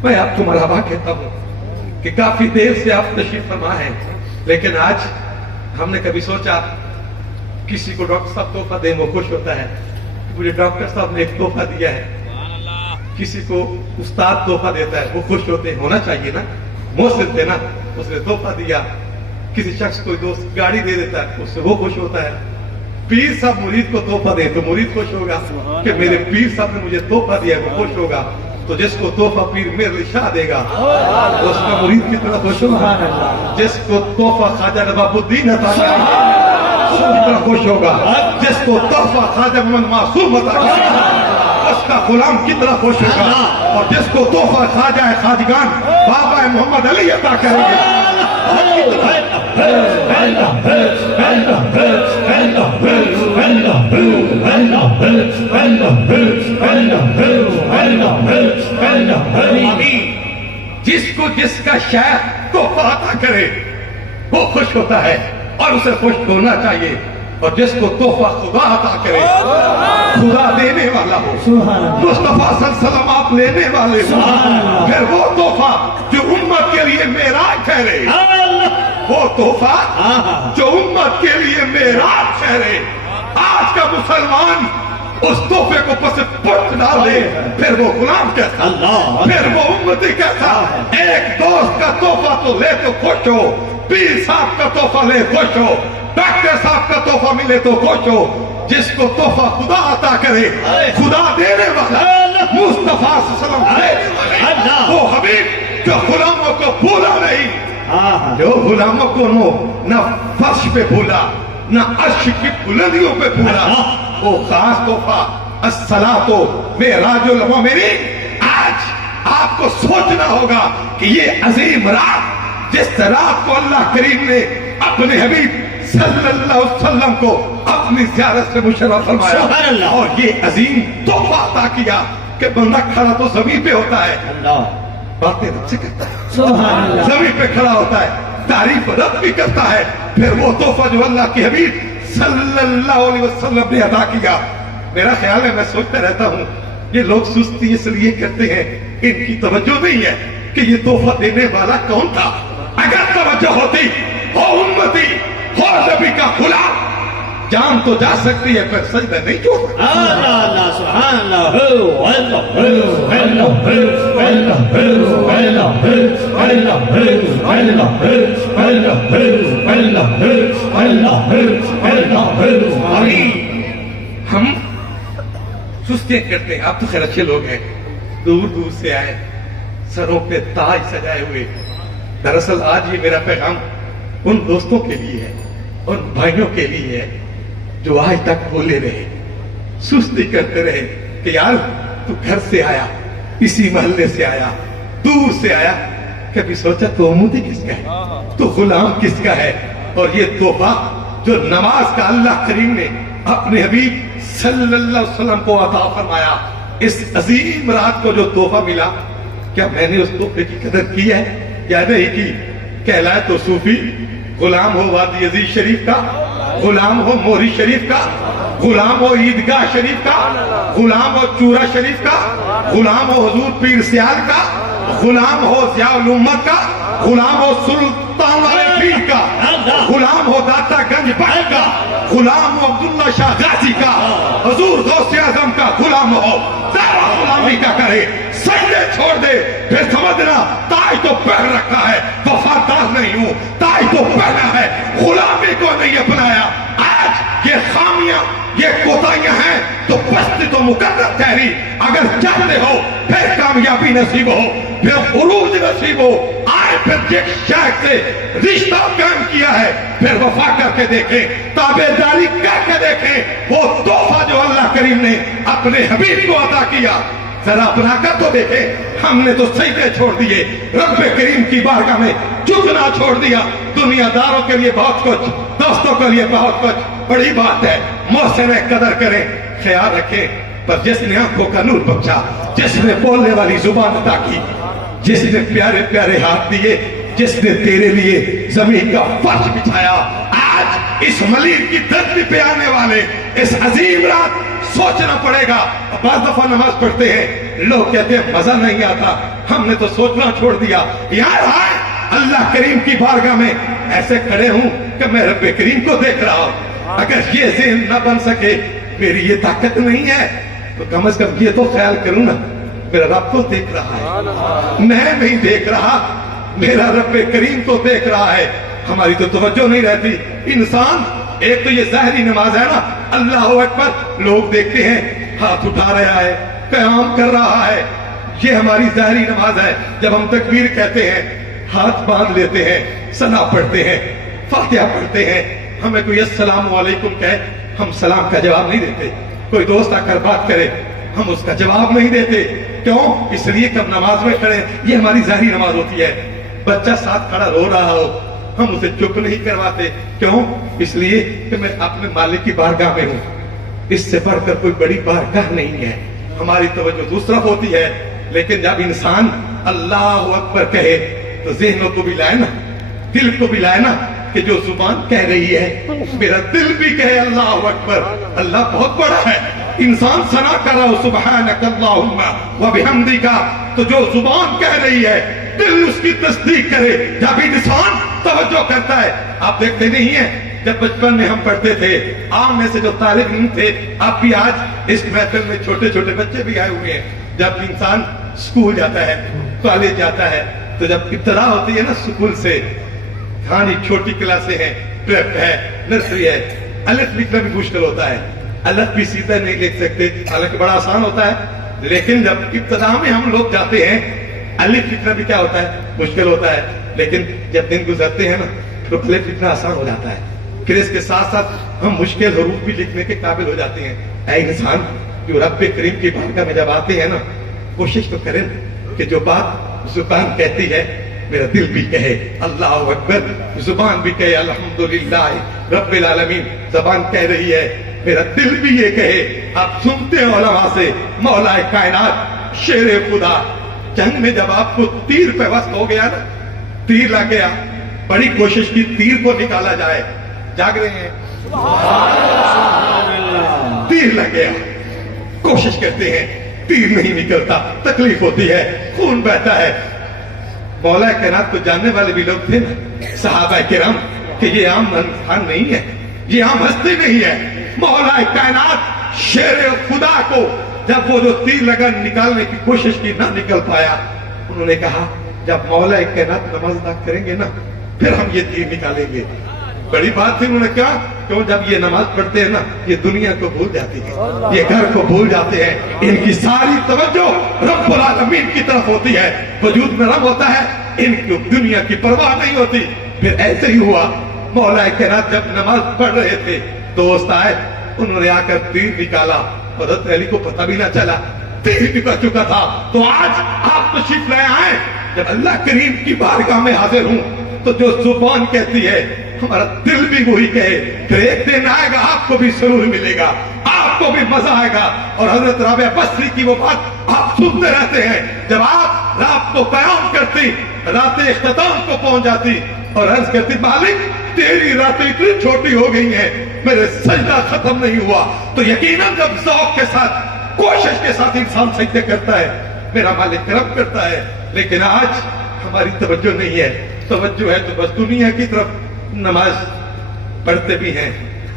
میں آپ کو مرحبا کہتا ہوں کہ کافی دیر سے آپ تشریف فرما ہیں، لیکن آج ہم نے کبھی سوچا کسی کو ڈاکٹر صاحب تحفہ دیں وہ خوش ہوتا ہے، مجھے ڈاکٹر صاحب نے ایک تحفہ دیا ہے، کسی کو استاد تحفہ دیتا ہے وہ خوش ہوتے ہیں، ہونا چاہیے نا، محسن تھے نا، اس نے تحفہ دیا، کسی شخص کو دوست گاڑی دے دیتا ہے اس سے وہ خوش ہوتا ہے، پیر صاحب مرید کو تحفہ دے تو مرید خوش ہوگا کہ میرے پیر صاحب نے مجھے تحفہ دیا ہے، وہ خوش ہوگا۔ تو جس کو تحفہ پیر میرے شاہ دے گا اس کا مرید کتنا خوش ہوگا، جس کو تحفہ خواجہ نواب الدین عطا کرے گا کتنا خوش ہوگا، جس کو تحفہ خواجہ محمد معصوم عطا کرے گا اس کا غلام کتنا خوش ہوگا، اور جس کو تحفہ خواجہ خواجگان بابا محمد علی عطا کریں گے جس کو جس کا شیخ تحفہ عطا کرے وہ خوش ہوتا ہے اور اسے خوش ہونا چاہیے، اور جس کو تحفہ خدا عطا کرے، خدا دینے والا ہو، مصطفیٰ صلی اللہ علیہ وسلم آپ لینے والے ہو، پھر وہ تحفہ جو امت کے لیے معراج ٹھہرے، وہ تحفہ جو امت کے لیے معراج ٹھہرے۔ آج کا مسلمان اس تحفے کو پس پٹ ڈال دے، پھر وہ غلام کیسا، پھر وہ امتی کیسا۔ ایک دوست کا تحفہ تو لے تو خوش ہو، پیر صاحب کا تحفہ لے خوش ہو، ڈاکٹر صاحب کا تحفہ ملے تو خوش ہو، جس کو تحفہ خدا عطا کرے، خدا دینے والا، مصطفیٰ صلی اللہ علیہ وسلم وہ حبیب جو غلاموں کو بھولا نہیں، جو غلاموں کو نہ فرش پہ بھولا نہ عرش کی بلندیوں پہ بھولا، وہ خاص تحفہ الصلاۃ معراج المومنین۔ آج آپ کو سوچنا ہوگا کہ یہ عظیم رات، جس رات کو اللہ کریم نے اپنے حبیب صلی اللہ علیہ وسلم کو اپنی زیارت سے مشرف فرمایا، اور یہ عظیم تحفہ عطا کیا کہ بندہ کھڑا تو زمین پہ ہوتا ہے، باتیں رب سے کرتا ہے، زمین پہ کھڑا ہوتا ہے، تعریف رب بھی کرتا ہے۔ پھر وہ تحفہ جو اللہ کے حبیب صلی اللہ علیہ وسلم نے عطا کیا، میرا خیال ہے میں سوچتا رہتا ہوں یہ لوگ سستی اس لیے کرتے ہیں ان کی توجہ نہیں ہے کہ یہ تحفہ دینے والا کون تھا. اگر توجہ ہوتی ہو امتی ہو نبی کا غلام جان تو جا سکتی ہے پر سجدہ نہیں چھوڑ سکتی. اللہ اللہ سبحان اللہ اللہ اللہ ہم سستیاں کرتے ہیں. آپ تو خیر اچھے لوگ ہیں, دور دور سے آئے, سروں پہ تاج سجائے ہوئے. دراصل آج یہ میرا پیغام ان دوستوں کے لیے ہے, ان بھائیوں کے لیے ہے جو آج تک بولے رہے, سستی کرتے رہے کہ یار تو گھر سے آیا, اسی محلے سے آیا, دور سے آیا, کبھی سوچا تو امتی کس کا ہے, تو غلام کس کا ہے. اور یہ تحفہ جو نماز کا اللہ کریم نے اپنے حبیب صلی اللہ علیہ وسلم کو عطا فرمایا, اس عظیم رات کو جو تحفہ ملا, کیا میں نے اس تحفے کی قدر کی ہے یا نہیں کی؟ کہلائے تو صوفی, غلام ہو وادی عزیز شریف کا, غلام ہو موری شریف کا, غلام ہو عیدگاہ شریف کا, غلام ہو چورا شریف کا, غلام ہو حضور پیر سیال کا, غلام ہو ضیاء الامت کا, غلام ہو سلطان والے پیر کا, غلام ہو داتا گنج بخش کا, غلام ہو عبداللہ شاہ غازی کا, حضور غوث اعظم کا غلام ہو, دعویٰ غلامی کا کرے, سجدے چھوڑ دے, پھر سمجھنا تاج تو پہن رکھا ہے, وفادار نہیں ہوں, تاج تو پہنا ہے, غلامی کو نہیں اپنایا. آج یہ خامیاں یہ کوتاہیاں ہیں تو پستی تو مقدر ٹھہری. اگر چاہتے ہو پھر کامیابی نصیب ہو, پھر عروج نصیب ہو, آئے پھر جس شیخ سے رشتہ قائم کیا ہے پھر وفا کر کے دیکھیں, تابعداری کر کے دیکھیں. وہ تحفہ جو اللہ کریم نے اپنے حبیب کو عطا کیا ذرا اپنا کر تو دیکھیں. ہم نے تو سجدے چھوڑ دیے, رب کریم کی بارگاہ میں جھکنا چھوڑ دیا. دنیا داروں کے لیے بہت کچھ, دوستوں کے لیے بہت کچھ, بڑی بات ہے, محسن قدر کریں, خیال رکھیں. پر جس نے آنکھوں کا نور بخشا, جس نے بولنے والی زبان عطا کی, جس نے پیارے پیارے ہاتھ دیے, جس نے تیرے لیے زمین کا فرش بچھایا, آج اس ملیر کی دھرتی پہ آنے والے اس عظیم رات سوچنا پڑے گا. بعض دفعہ نماز پڑھتے ہیں, لوگ کہتے ہیں مزہ نہیں آتا, ہم نے تو سوچنا چھوڑ دیا. یار آئے اللہ کریم کی بارگاہ میں ایسے کھڑے ہوں کہ میں رب کریم کو دیکھ رہا ہوں. اگر یہ ذہن نہ بن سکے, میری یہ طاقت نہیں ہے, تو کم از کم یہ تو خیال کروں نا, میرا رب تو دیکھ رہا ہے, میں نہیں دیکھ رہا, میرا رب کریم تو دیکھ رہا ہے. ہماری تو توجہ نہیں رہتی. انسان ایک تو یہ ظاہری نماز ہے نا, اللہ اکبر, لوگ دیکھتے ہیں ہاتھ اٹھا رہا ہے, قیام کر رہا ہے, یہ ہماری ظاہری نماز ہے. جب ہم تکبیر کہتے ہیں, ہاتھ باندھ لیتے ہیں, ثنا پڑھتے ہیں, فاتحہ پڑھتے ہیں, ہمیں کوئی السلام علیکم کہے, ہم سلام کا جواب نہیں دیتے. کوئی دوست آ کر بات کرے, ہم اس کا جواب نہیں دیتے. کیوں؟ اس لیے کہ ہم نماز میں کھڑے, یہ ہماری ظاہری نماز ہوتی ہے. بچہ ساتھ کھڑا رو رہا ہو, ہم اسے چپ نہیں کرواتے. کیوں؟ اس لیے کہ میں اپنے مالک کی بارگاہ میں ہوں, اس سے بڑھ کر کوئی بڑی بارگاہ نہیں ہے. ہماری توجہ دوسرا ہوتی ہے. لیکن جب انسان اللہ اکبر کہے تو ذہنوں کو بھی لائے نا, دل کو بھی لائے نا, کہ جو زبان کہہ رہی ہے میرا دل بھی کہے اللہ اکبر. اللہ بہت بڑا ہے. انسان ثنا کر رہا ہو سبحانک اللہم و بحمدک, تو جو زبان کہہ رہی ہے دل اس کی تصدیق کرے. جب انسان توجہ کرتا ہے, آپ دیکھتے نہیں ہیں جب بچپن میں ہم پڑھتے تھے, عام میں سے جو طالب علم تھے, آپ بھی آج اس محفل میں چھوٹے چھوٹے بچے بھی آئے ہوئے ہیں. جب انسان اسکول جاتا ہے, کالج جاتا ہے, تو جب ابتدا ہوتی ہے نا اسکول سے, کہانی چھوٹی کلاسیں ہیں, پریپ ہے, نرسری ہے, الف لکھنا بھی مشکل ہوتا ہے. الف بھی سیدھا نہیں لکھ سکتے, حالانکہ بڑا آسان ہوتا ہے. لیکن جب ابتدا میں ہم لوگ جاتے ہیں, الف لکھنا بھی کیا ہوتا ہے, مشکل ہوتا ہے. لیکن جب دن گزرتے ہیں نا تو الف لکھنا آسان ہو جاتا ہے. پھر اس کے ساتھ ساتھ ہم مشکل حروف بھی لکھنے کے قابل ہو جاتے ہیں. اے انسان, جو رب کریم کی بارگاہ میں جب آتے ہیں نا, کوشش تو کریں کہ جو بات زبان کہتی ہے میرا دل بھی کہے اللہ اکبر, زبان بھی کہے الحمدللہ رب العالمین. زبان کہہ رہی ہے, میرا دل بھی یہ کہے. آپ سنتے ہیں علماء سے, مولا کائنات شیر خدا, جنگ میں جب آپ کو تیر پہ وقت ہو گیا نا, تیر لگ گیا, بڑی کوشش کی تیر کو نکالا جائے. جاگ رہے ہیں, تیر لگ گیا, کوشش کرتے ہیں تیر نہیں نکلتا, تکلیف ہوتی ہے, خون بہتا ہے. مولا کائنات کو جاننے والے بھی لوگ تھے نا صحابہ کرام کہ یہ عام انسان نہیں ہے, یہ عام ہستی نہیں ہے. مولا کائنات شیر خدا کو جب وہ جو تیر لگا نکالنے کی کوشش کی نہ نکل پایا, انہوں نے کہا جب مولا کائنات نماز ادا کریں گے نا پھر ہم یہ تیر نکالیں گے. بڑی بات تھی. انہوں نے کہا کہ جب یہ نماز پڑھتے ہیں نا یہ دنیا کو بھول جاتی ہے, یہ گھر کو بھول جاتے ہیں, ان کی ساری توجہ رب العالمین کی طرف ہوتی ہے, وجود میں رب ہوتا ہے, ان کو دنیا کی پرواہ نہیں ہوتی. پھر ایسے ہی ہوا, مولا کائنات جب نماز پڑھ رہے تھے دوست آئے, انہوں نے آ کر تیر نکالا, حضرت علی کو پتہ بھی نہ چلا تیر نکل چکا تھا. تو آج آپ تشریف لے آئے, جب اللہ کریم کی بارگاہ میں حاضر ہوں تو جو زبان کہتی ہے ہمارا دل بھی وہی کہے. پھر ایک دن آئے گا آپ کو بھی سرور ملے گا, آپ کو بھی مزہ آئے گا. اور حضرت رابعہ بصری کی وہ بات آپ سنتے رہتے ہیں, جب آپ رات کو قیام کرتی, رات اختتام کو پہنچ جاتی اور عرض کرتی مالک تیری راتیں اتنی چھوٹی ہو گئی ہیں میرے سجدہ ختم نہیں ہوا. تو یقیناً جب ذوق کے ساتھ کوشش کے ساتھ انسان سجدے کرتا ہے میرا مالک کرم کرتا ہے. لیکن آج ہماری توجہ نہیں ہے, توجہ ہے تو بس دنیا کی طرف. نماز پڑھتے بھی ہیں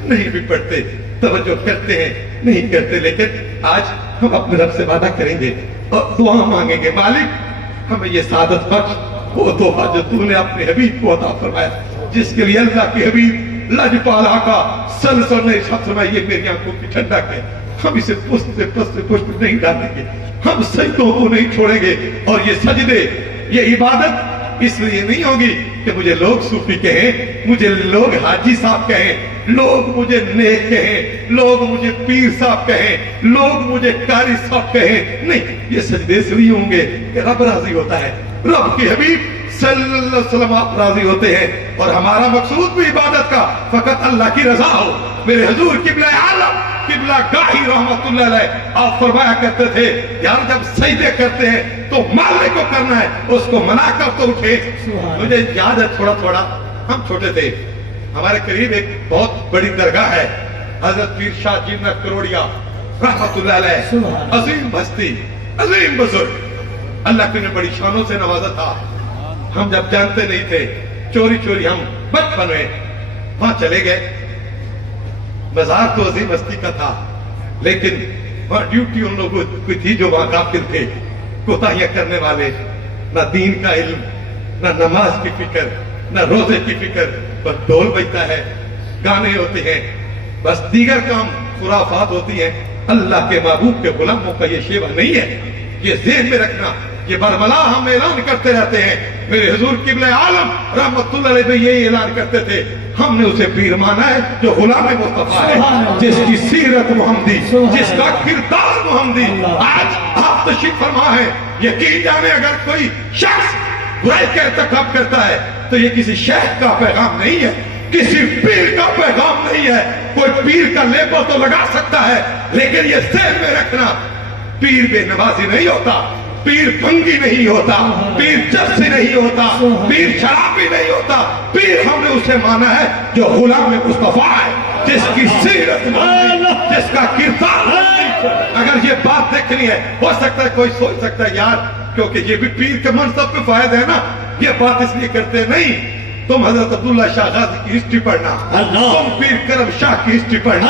نہیں بھی پڑھتے, توجہ کرتے ہیں نہیں کرتے. لیکن آج ہم اپنے رب سے وعدہ کریں گے اور دعا مانگیں گے مالک ہمیں یہ سعادت بخش وہ تحفہ جو تو نے اپنے حبیب کو عطا فرمایا, جس کے لیے اللہ کے حبیب لجپال آقا صلی اللہ علیہ وسلم نے ارشاد فرمایا یہ میری آنکھوں کی ٹھنڈک ہے, ہم اسے پشت سے پشت نہیں ڈالیں گے, ہم سجدوں کو نہیں چھوڑیں گے. اور یہ سجدے یہ عبادت اس لیے نہیں ہوگی کہ مجھے لوگ صوفی کہیں, مجھے لوگ حاجی صاحب کہیں, لوگ مجھے نیک کہیں, لوگ مجھے پیر صاحب کہیں, لوگ مجھے قاری صاحب کہیں. نہیں, یہ سجدے اس لیے ہوں گے کہ رب راضی ہوتا ہے, رب کے حبیب صلی اللہ علیہ وسلم آپ راضی ہوتے ہیں. اور ہمارا مقصود بھی عبادت کا فقط اللہ کی رضا ہو. میرے حضور قبلہ عالم قبلہ گاہی رحمت اللہ علیہ آپ فرمایا کرتے تھے یار جب سجدے کرتے ہیں تو مالک کو کرنا ہے, اس کو منا کر تو اٹھے. مجھے یاد ہے تھوڑا تھوڑا, ہم چھوٹے تھے, ہمارے قریب ایک بہت بڑی درگاہ ہے, حضرت پیر شاہ جینا کروڑیا رحمت اللہ علیہ, عظیم ہستی, عظیم بزرگ, اللہ کے نے بڑی شانوں سے نوازا تھا. ہم جب جانتے نہیں تھے چوری چوری ہم بچپن میں وہاں چلے گئے. بازار تو عظیم ہستی کا تھا لیکن وہاں ڈیوٹی ان لوگوں کی تھی جو وہاں غافل تھے, کوتاہیاں کرنے والے, نہ دین کا علم, نہ نماز کی فکر, نہ روزے کی فکر, بس ڈھول بجتا ہے, گانے ہوتے ہیں, بس دیگر کام خرافات ہوتی ہیں. اللہ کے محبوب کے غلاموں کا یہ شیوہ نہیں ہے, یہ ذہن میں رکھنا. یہ برملا ہم اعلان کرتے رہتے ہیں, میرے حضور قبلہ عالم رحمت اللہ علیہ یہی اعلان کرتے تھے, ہم نے اسے پیر مانا ہے جو غلام مصطفیٰ ہے, جس کی سیرت محمدی, جس کا کردار محمدی. آج آپ تشریف فرما ہے, یقین جانے اگر کوئی شخص برائی کا ارتکاب کرتا ہے تو یہ کسی شیخ کا پیغام نہیں ہے, کسی پیر کا پیغام نہیں ہے. کوئی پیر کا لیبل تو لگا سکتا ہے لیکن یہ ذہن میں رکھنا پیر بے نمازی نہیں ہوتا, پیر بھنگی نہیں ہوتا, پیر چرسی نہیں ہوتا, پیر شرابی نہیں ہوتا. پیر ہم نے اسے مانا ہے جو غلام مصطفیٰ ہے, جس کی سیرت محمدی, جس کا کردار محمدی. اگر یہ بات دیکھنی ہے, ہو سکتا ہے کوئی سوچ سکتا ہے یار کیونکہ یہ بھی پیر کے منصب پہ فائد ہے نا, یہ بات اس لیے کرتے نہیں. تم حضرت عبداللہ شاہ غازی کی ہسٹری پڑھنا, تم پیر کرم شاہ کی ہسٹری پڑھنا,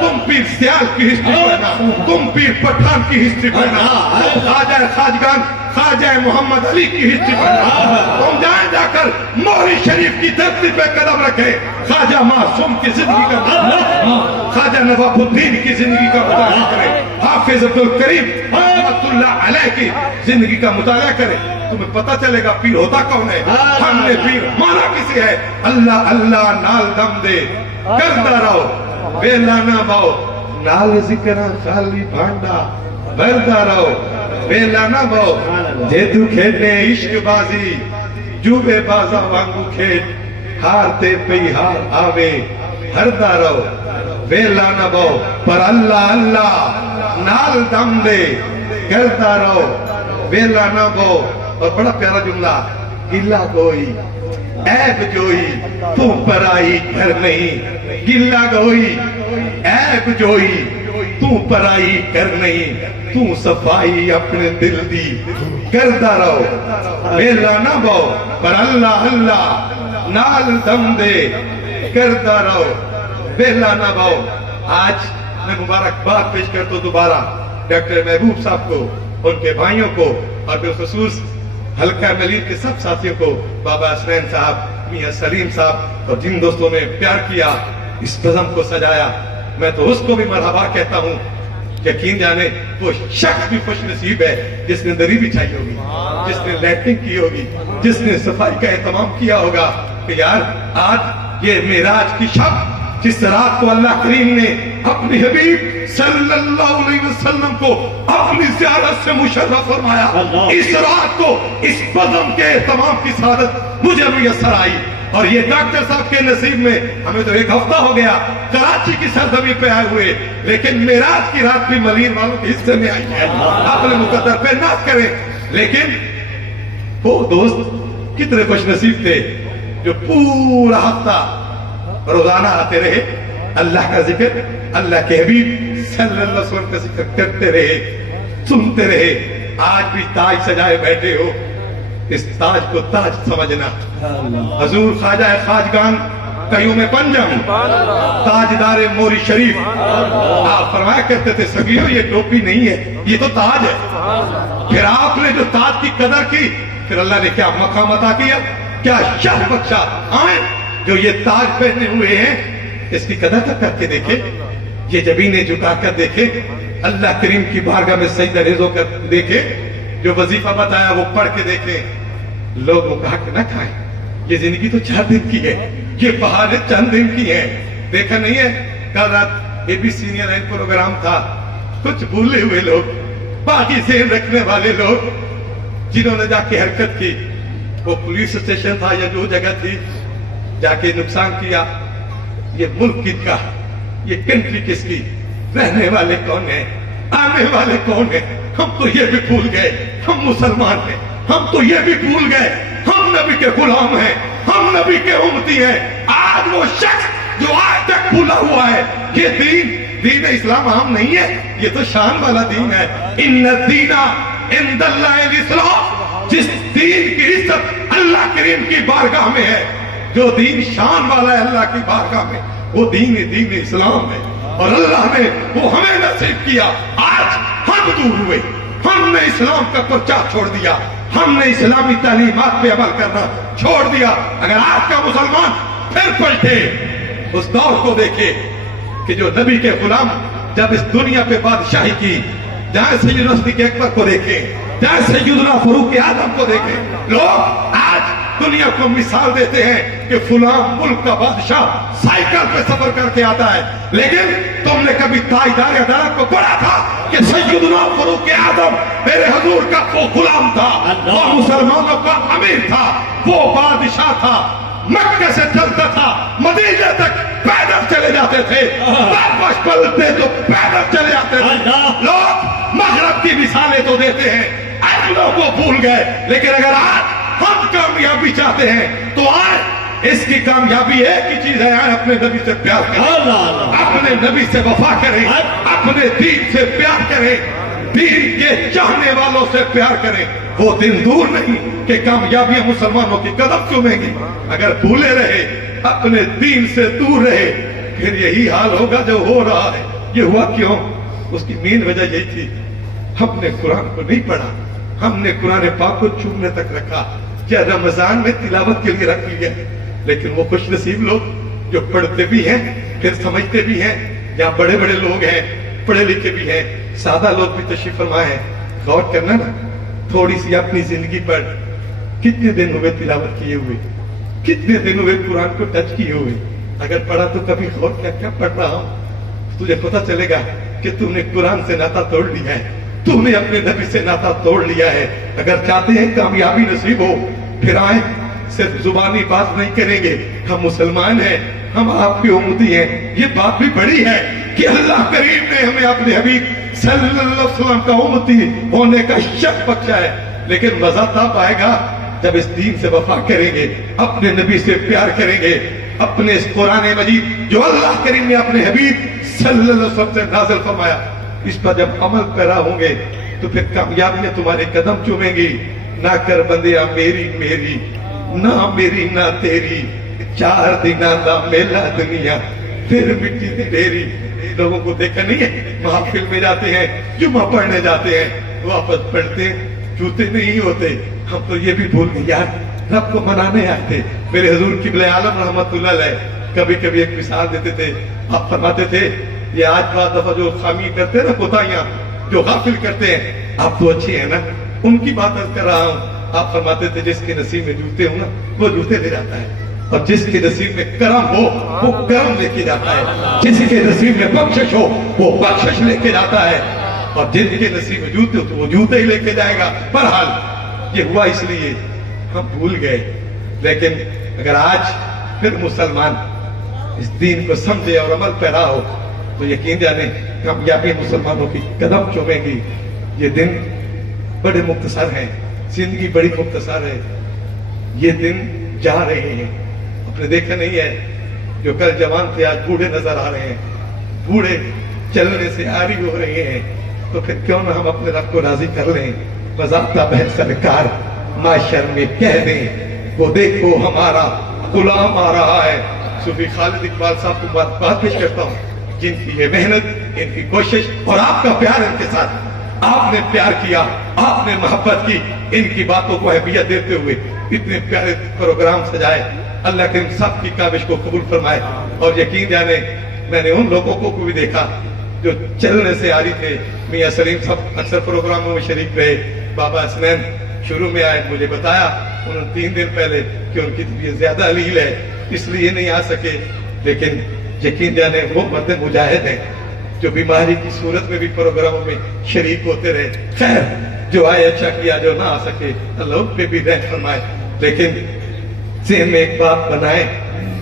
تم پیر سیال کی ہسٹری پڑھنا, تم پیر پٹھان کی ہسٹری پڑھنا, تم خواجہ خواجگان خواجہ محمد علی کی ہسٹری پڑھنا. تم جائیں جا کر موری شریف کی دھرتی پہ قدم رکھیں, خواجہ معصوم کی زندگی کا مطالعہ, خواجہ نواب الدین کی زندگی کا مطالعہ کریں, حافظ عبدالکریم رحمت اللہ علیہ کی زندگی کا مطالعہ کریں. تمہیں پتہ چلے گا پیر ہوتا کون ہے. ہم نے پیر مانا کسی ہے, اللہ اللہ نال دم دے کرتا رہو, ویلا نہ باؤ, نال ذکر خالی بھانڈا بھرتا رہو, ویلا نہ باؤ, جے تو کھیلنے عشق بازی جوبے بازا وانگو کھیل, ہارتے پہ ہار آوے ہردا رہو, ویلا نہ باؤ, پر اللہ اللہ نال دم دے کرتا رہو, ویلا نہ باؤ. اور بڑا پیارا جملہ, گلہ گوئی عیب جوئی تم پر آئی گھر نہیں, گلہ گوئی عیب جوئی تو پرائی کر نہیں تو صفائی اپنے دل دی کردا رہو ویلا نہ بو پر اللہ اللہ نال دم دے کردا رہو ویلا نہ بو. آج میں مبارکباد پیش کرتا ہوں دوبارہ ڈاکٹر محبوب صاحب کو، ان کے بھائیوں کو، اور بالخصوص حلقہ ملیر کے سب ساتھیوں کو، بابا حسنین صاحب، میاں سلیم صاحب، اور جن دوستوں نے پیار کیا اس بزم کو سجایا. میں تو اس کو بھی مرحبا کہتا ہوں. یقین جانے وہ شخص بھی خوش نصیب ہے جس نے دری بچھائی ہوگی، جس نے لیٹنگ کی ہوگی، جس نے صفائی کا اہتمام کیا ہوگا کہ یار آج یہ معراج کی شب جس رات کو اللہ کریم نے اپنی حبیب صلی اللہ علیہ وسلم کو اپنی زیارت سے مشرف فرمایا، اس رات کو اس بزم کے اہتمام کی سعادت مجھے میسر آئی. اور یہ ڈاکٹر صاحب کے نصیب میں ہمیں تو ایک ہفتہ ہو گیا کراچی کی سرزمین پہ آئے ہوئے، لیکن معراج کی رات بھی ملیر والوں کے حصے میں آئی ہے. اپنے مقدر پہ ناز کریں. لیکن وہ دوست کتنے خوش نصیب تھے جو پورا ہفتہ روزانہ آتے رہے، اللہ کا ذکر، اللہ کے حبیب صلی اللہ علیہ وسلم کا ذکر کرتے رہے، سنتے رہے. آج بھی تاج سجائے بیٹھے ہو، اس تاج کو تاج سمجھنا. حضور خواجہ خواجگان قیوم پنجم تاجدار موری شریف آپ فرمایا کرتے تھے سگیو یہ ٹوپی نہیں ہے، یہ تو تاج ہے. پھر آپ نے جو تاج کی قدر کی، پھر اللہ نے کیا مقام عطا کیا، کیا شرف بخشا. آئیں جو یہ تاج پہنے ہوئے ہیں اس کی قدر تک کر کے دیکھیں، یہ جبینیں جھکا کر دیکھیں، اللہ کریم کی بارگاہ میں سجدہ ریز ہو کر دیکھیں، جو وظیفہ بتایا وہ پڑھ کے دیکھیں. لوگ مکا کے نہ کھائیں، یہ زندگی تو 4 دن کی ہے، یہ بہاریں چند دن کی ہیں. دیکھا نہیں ہے کل رات اے بی سینئر 9 پروگرام تھا، کچھ بھولے ہوئے لوگ، باقی ذہن رکھنے والے لوگ جنہوں نے جا کے حرکت کی. وہ پولیس اسٹیشن تھا یا جو جگہ تھی، جا کے نقصان کیا. یہ ملک کن کا، یہ کنٹری کس کی، رہنے والے کون ہیں، آنے والے کون ہیں. ہم تو یہ بھی بھول گئے ہم مسلمان ہیں، ہم تو یہ بھی بھول گئے ہم نبی کے غلام ہیں، ہم نبی کے امتی ہیں. آج وہ شخص جو آج تک بھولا ہوا ہے یہ دین اسلام عام نہیں ہے، یہ تو شان والا دین ہے. ان الدین عند اللہ الاسلام، جس دین کی عزت اللہ کریم کی بارگاہ میں ہے، جو دین شان والا ہے اللہ کی بارگاہ میں، وہ دین اسلام ہے. اور اللہ نے وہ ہمیں نصیب کیا. آج ہم دور ہوئے، ہم نے اسلام کا پرچار چھوڑ دیا، ہم نے اسلامی تعلیمات پہ عمل کرنا چھوڑ دیا. اگر آج کا مسلمان پھر پلٹے، اس دور کو دیکھے کہ جو نبی کے غلام جب اس دنیا پہ بادشاہی کی، جہاں سیدنا صدیق اکبر کو دیکھیں، جہاں سیدنا فاروق اعظم کو دیکھیں. لوگ آج دنیا کو مثال دیتے ہیں کہ فلاں ملک کا بادشاہ سائیکل پہ سفر کر کے آتا ہے، لیکن تم نے کبھی تاجدار عدالت کو پڑھا تھا کہ سیدنا فاروق اعظم میرے حضور کا وہ غلام تھا، وہ مسلمانوں کا امیر تھا، وہ بادشاہ تھا، مکہ سے چلتا تھا مدینے تک پیدل چلے جاتے تھے، واپس پلٹتے تو پیدل چلے جاتے تھے. لوگ مغرب کی مثالیں تو دیتے ہیں، اگلوں کو بھول گئے. لیکن اگر آج ہم کامیابی چاہتے ہیں تو آئے، اس کی کامیابی ایک ہی چیز ہے، آئے اپنے نبی سے پیار کریں، اپنے نبی سے وفا کریں، اپنے دین سے پیار کریں، دین کے چاہنے والوں سے پیار کریں. وہ دن دور نہیں کہ کامیابیاں مسلمانوں کی قدم چومیں گی. اگر بھولے رہے، اپنے دین سے دور رہے، پھر یہی حال ہوگا جو ہو رہا ہے. یہ ہوا کیوں؟ اس کی مین وجہ یہی تھی، ہم نے قرآن کو نہیں پڑھا، ہم نے قرآن پاک کو چھونے تک رکھا، یا رمضان میں تلاوت کے لیے رکھ لیا. لیکن وہ خوش نصیب لوگ جو پڑھتے بھی ہیں پھر سمجھتے بھی ہیں، یا بڑے بڑے لوگ ہیں، پڑھے لکھے بھی ہیں، سادہ لوگ بھی تشریف فرمائے ہیں. غور کرنا نا تھوڑی سی اپنی زندگی پر، کتنے دن ہوئے تلاوت کیے ہوئے، کتنے دن ہوئے قرآن کو ٹچ کیے ہوئے. اگر پڑھا تو کبھی غور کیا پڑھ رہا ہوں، تجھے پتہ چلے گا کہ تم نے قرآن سے ناطہ توڑ لیا ہے، تم نے اپنے نبی سے ناطہ توڑ لیا ہے. اگر چاہتے ہیں کامیابی نصیب ہو، پھر آئیں، صرف زبانی بات نہیں کریں گے. ہم مسلمان ہیں، ہم آپ کی امتی ہیں. یہ بات بھی بڑی ہے کہ اللہ کریم نے ہمیں اپنے حبیب صلی اللہ علیہ وسلم کا امتی ہونے کا شرف بخشا ہے. لیکن مزہ تب آئے گا جب اس دین سے وفا کریں گے، اپنے نبی سے پیار کریں گے. اپنے اس قرآن مجید جو اللہ کریم نے اپنے حبیب صلی اللہ علیہ وسلم سے نازل فرمایا، اس پر جب عمل پیرا ہوں گے تو پھر کامیابیاں تمہارے قدم چومیں گی. نہ کر بندیا میری میری، نہ میری نہ تیری، 4 دن نہ میلا دنیا پھر مٹی دی ڈیری. لوگوں کو دیکھا نہیں ہے محفل میں جاتے ہیں، جمعہ پڑھنے جاتے ہیں، واپس پڑھتے جوتے نہیں ہوتے. ہم تو یہ بھی بھول گئے یار رب کو منانے آئے تھے. میرے حضور قبلہ عالم رحمت اللہ علیہ کبھی کبھی ایک مثال دیتے تھے. آپ فرماتے تھے یہ آج بعد دفعہ جو خامی کرتے ہیں نا، کوتاہیاں جو غافل کرتے ہیں، آپ تو اچھے ہیں نا، ان کی بات کر رہا ہوں. آپ فرماتے تھے جس کے نصیب میں جوتے ہوں نا وہ جوتے لے جاتا ہے، اور جس کے نصیب میں کرم ہو وہ کرم لے کے جاتا ہے، جس کے نصیب میں بخشش ہو وہ بخشش لے کے جاتا ہے، اور جن کے نصیب میں جوتے ہو تو وہ جوتے ہی لے کے جائے گا. بہرحال یہ ہوا اس لیے ہم بھول گئے. لیکن اگر آج پھر مسلمان اس دین کو سمجھے اور عمل پیرا ہو تو یقین جانے کامیابی مسلمانوں کی قدم چومیں گی. یہ دن بڑے مختصر ہیں، زندگی بڑی مختصر ہے. یہ دن جا رہے ہیں. اپنے دیکھا نہیں ہے جو کل جوان تھے آج بوڑھے نظر آ رہے ہیں، بوڑھے چلنے سے آری ہو رہے ہیں. تو پھر کیوں نہ ہم اپنے رب کو راضی کر لیں. بذاتہ بہت سرکار معاشر میں کہہ دیں وہ دیکھو ہمارا غلام آ رہا ہے. صوفی خالد اقبال صاحب کو بات پیش کرتا ہوں، جن کی یہ محنت، ان کی کوشش اور آپ کا پیار ان کے ساتھ، آپ نے پیار کیا، آپ نے محبت کی، ان کی باتوں کو اہمیت دیتے ہوئے اتنے پیارے پروگرام سجائے. اللہ کے سب کی کاوش کو قبول فرمائے. اور یقین جانے میں نے ان لوگوں کو بھی دیکھا جو چلنے سے آ رہی تھے. میاں سلیم صاحب اکثر پروگراموں میں شریک رہے. بابا حسنین شروع میں آئے، مجھے بتایا انہوں نے 3 دن پہلے کہ ان کی طبیعت زیادہ علیل ہے اس لیے نہیں آ سکے. لیکن یقین جانے وہ مرد مجاہد ہیں جو بیماری کی صورت میں بھی پروگراموں میں شریک ہوتے رہے. خیر جو آئے اچھا کیا، جو نہ آ سکے اللہ ان پہ بھی رحم فرمائے. لیکن ذہن میں ایک بات بنائے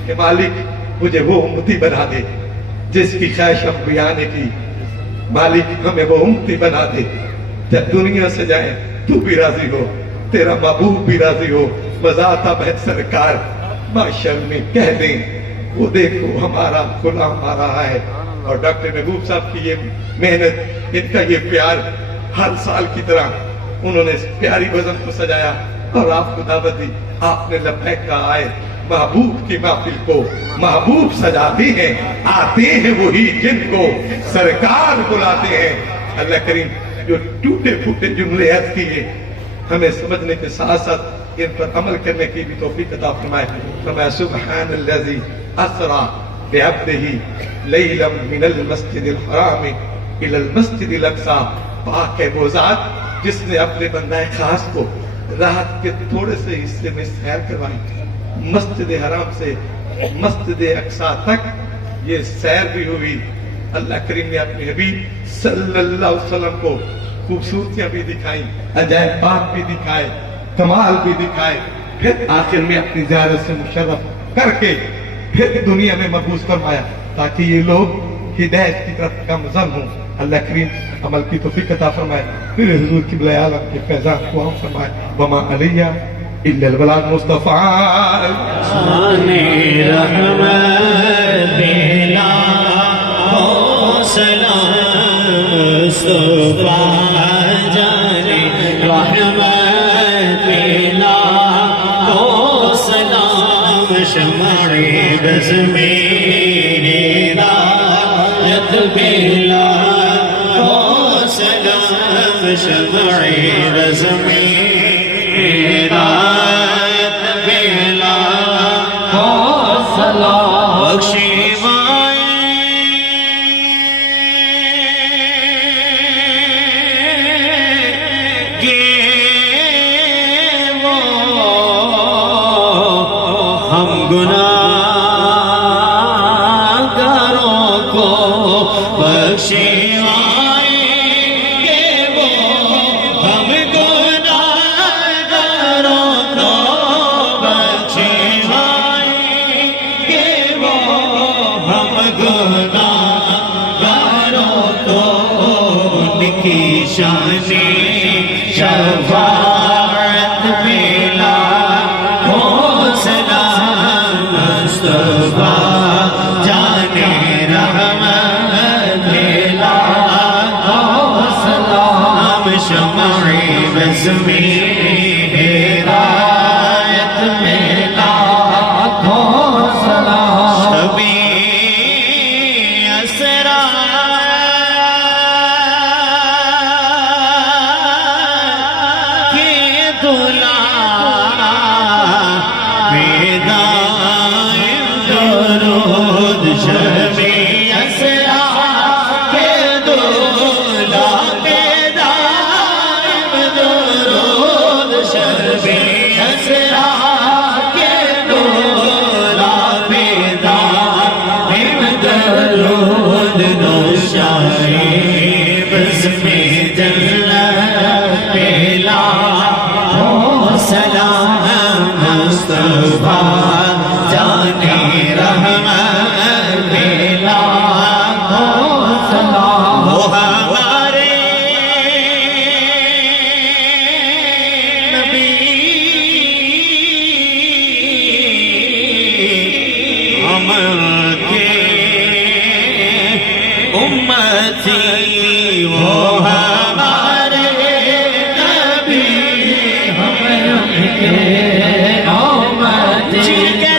کہ مالک مجھے وہ امتی بنا دے جس کی خواہش ہم بیان نے کی. مالک ہمیں وہ امتی بنا دے جب دنیا سے جائیں تو بھی راضی ہو، تیرا محبوب بھی راضی ہو. بذاتہ بہت سرکار معاشر میں کہہ دیں وہ دیکھو ہمارا غلام آ رہا ہے. اور ڈاکٹر محبوب صاحب کی یہ محنت، ان کا یہ پیار، ہر سال کی طرح انہوں نے اس پیاری بزم کو سجایا اور آپ کو دعوت دی. آپ نے لبیک کہا آئے محبوب کی محفل کو محبوب سجاتے ہیں، آتے ہیں وہی جن کو سرکار بلاتے ہیں. اللہ کریم جو ٹوٹے پھوٹے جملے عرض کیے ہمیں سمجھنے کے ساتھ ساتھ ان پر عمل کرنے کی بھی توفیق عطا فرمائے. فرمایا سبحان الذی اسرا بعبدہ لیلا من المسجد الحرام الی المسجد الاقصی. پاک ہے وہ ذات جس نے اپنے بندہ خاص کو رات کے تھوڑے سے حصے میں سیر کروائی. مسجد حرام سے مسجد اقصی تک یہ سیر بھی ہوئی. اللہ کریم نے اپنے حبیب صلی اللہ علیہ وسلم کو خوبصورتیاں بھی دکھائیں، عجائب بات بھی دکھائے، کمال بھی دکھائے. پھر آخر میں اپنی زیارت سے مشرف کر کے پھر دنیا میں مبعوث فرمایا تاکہ یہ لوگ ہدایت کی طرف گامزن ہوں. اللہ کریم عمل کی توفیق عطا فرمائے. پھر حضور قبلہ عالم کے فیضان کو ہم فرمائے. وما علیہ الا البلاغ مصطفیٰ آنے رحمت بلا ہو سلام مصطفیٰ جانے رحمت بلا ہو سلام شمع بز میری رایت بلا ہو سلام شمع بز میری رایت بلا ہو سلام بخشی بزم ہدایت میں لاکھوں سلام شبیع اسرار کے دلال پہ دائم درود شبیع اسرار کے دلال پہ دائم درود شبیع اسرار کے دلال پہ دائم درود نوشائے بزم جنت پہ لاکھوں سلام مصطفیٰ جانے رحمت پہ لاکھوں سلام وہ ہمارے نبی ہم کے امتی وہ ہمارے نبی ہم کے امتی جن کے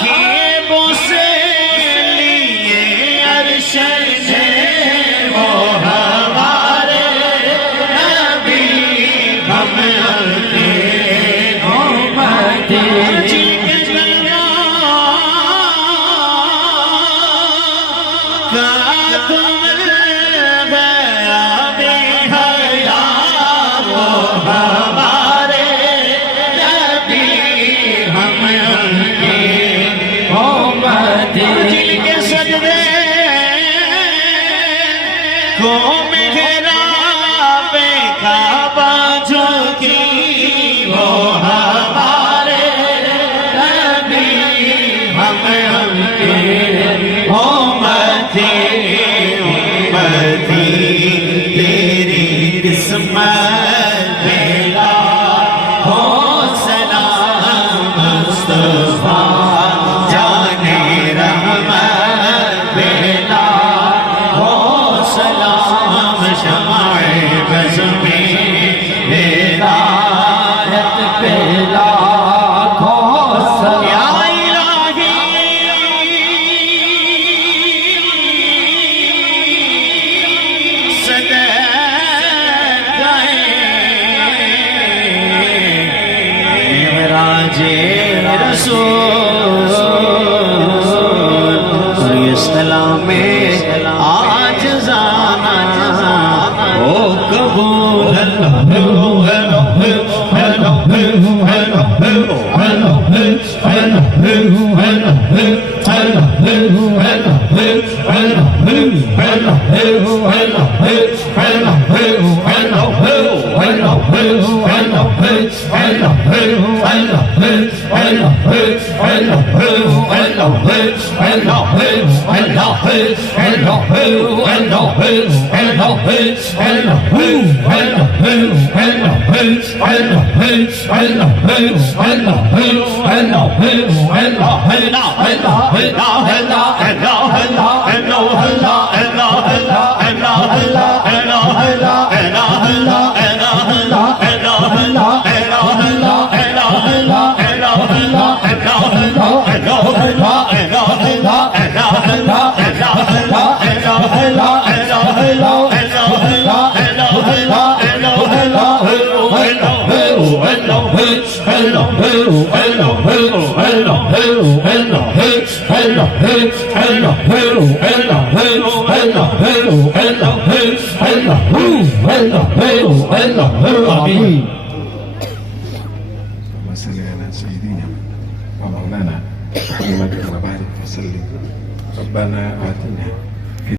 کیے بوسے لیے عرش سے وہ ہمارے نبی ہم کے امتی جن کے تیری قسمت پہ لاکھوں سلام مصطفیٰ جانے رحمت پہ لاکھوں سلام شمع بزم ہدایت پہ لاکھوں سلام یا رسول اسلام آج زانا او قبول وصلي على سيدنا ومولانا محمد وبارك وسلم ربنا آتنا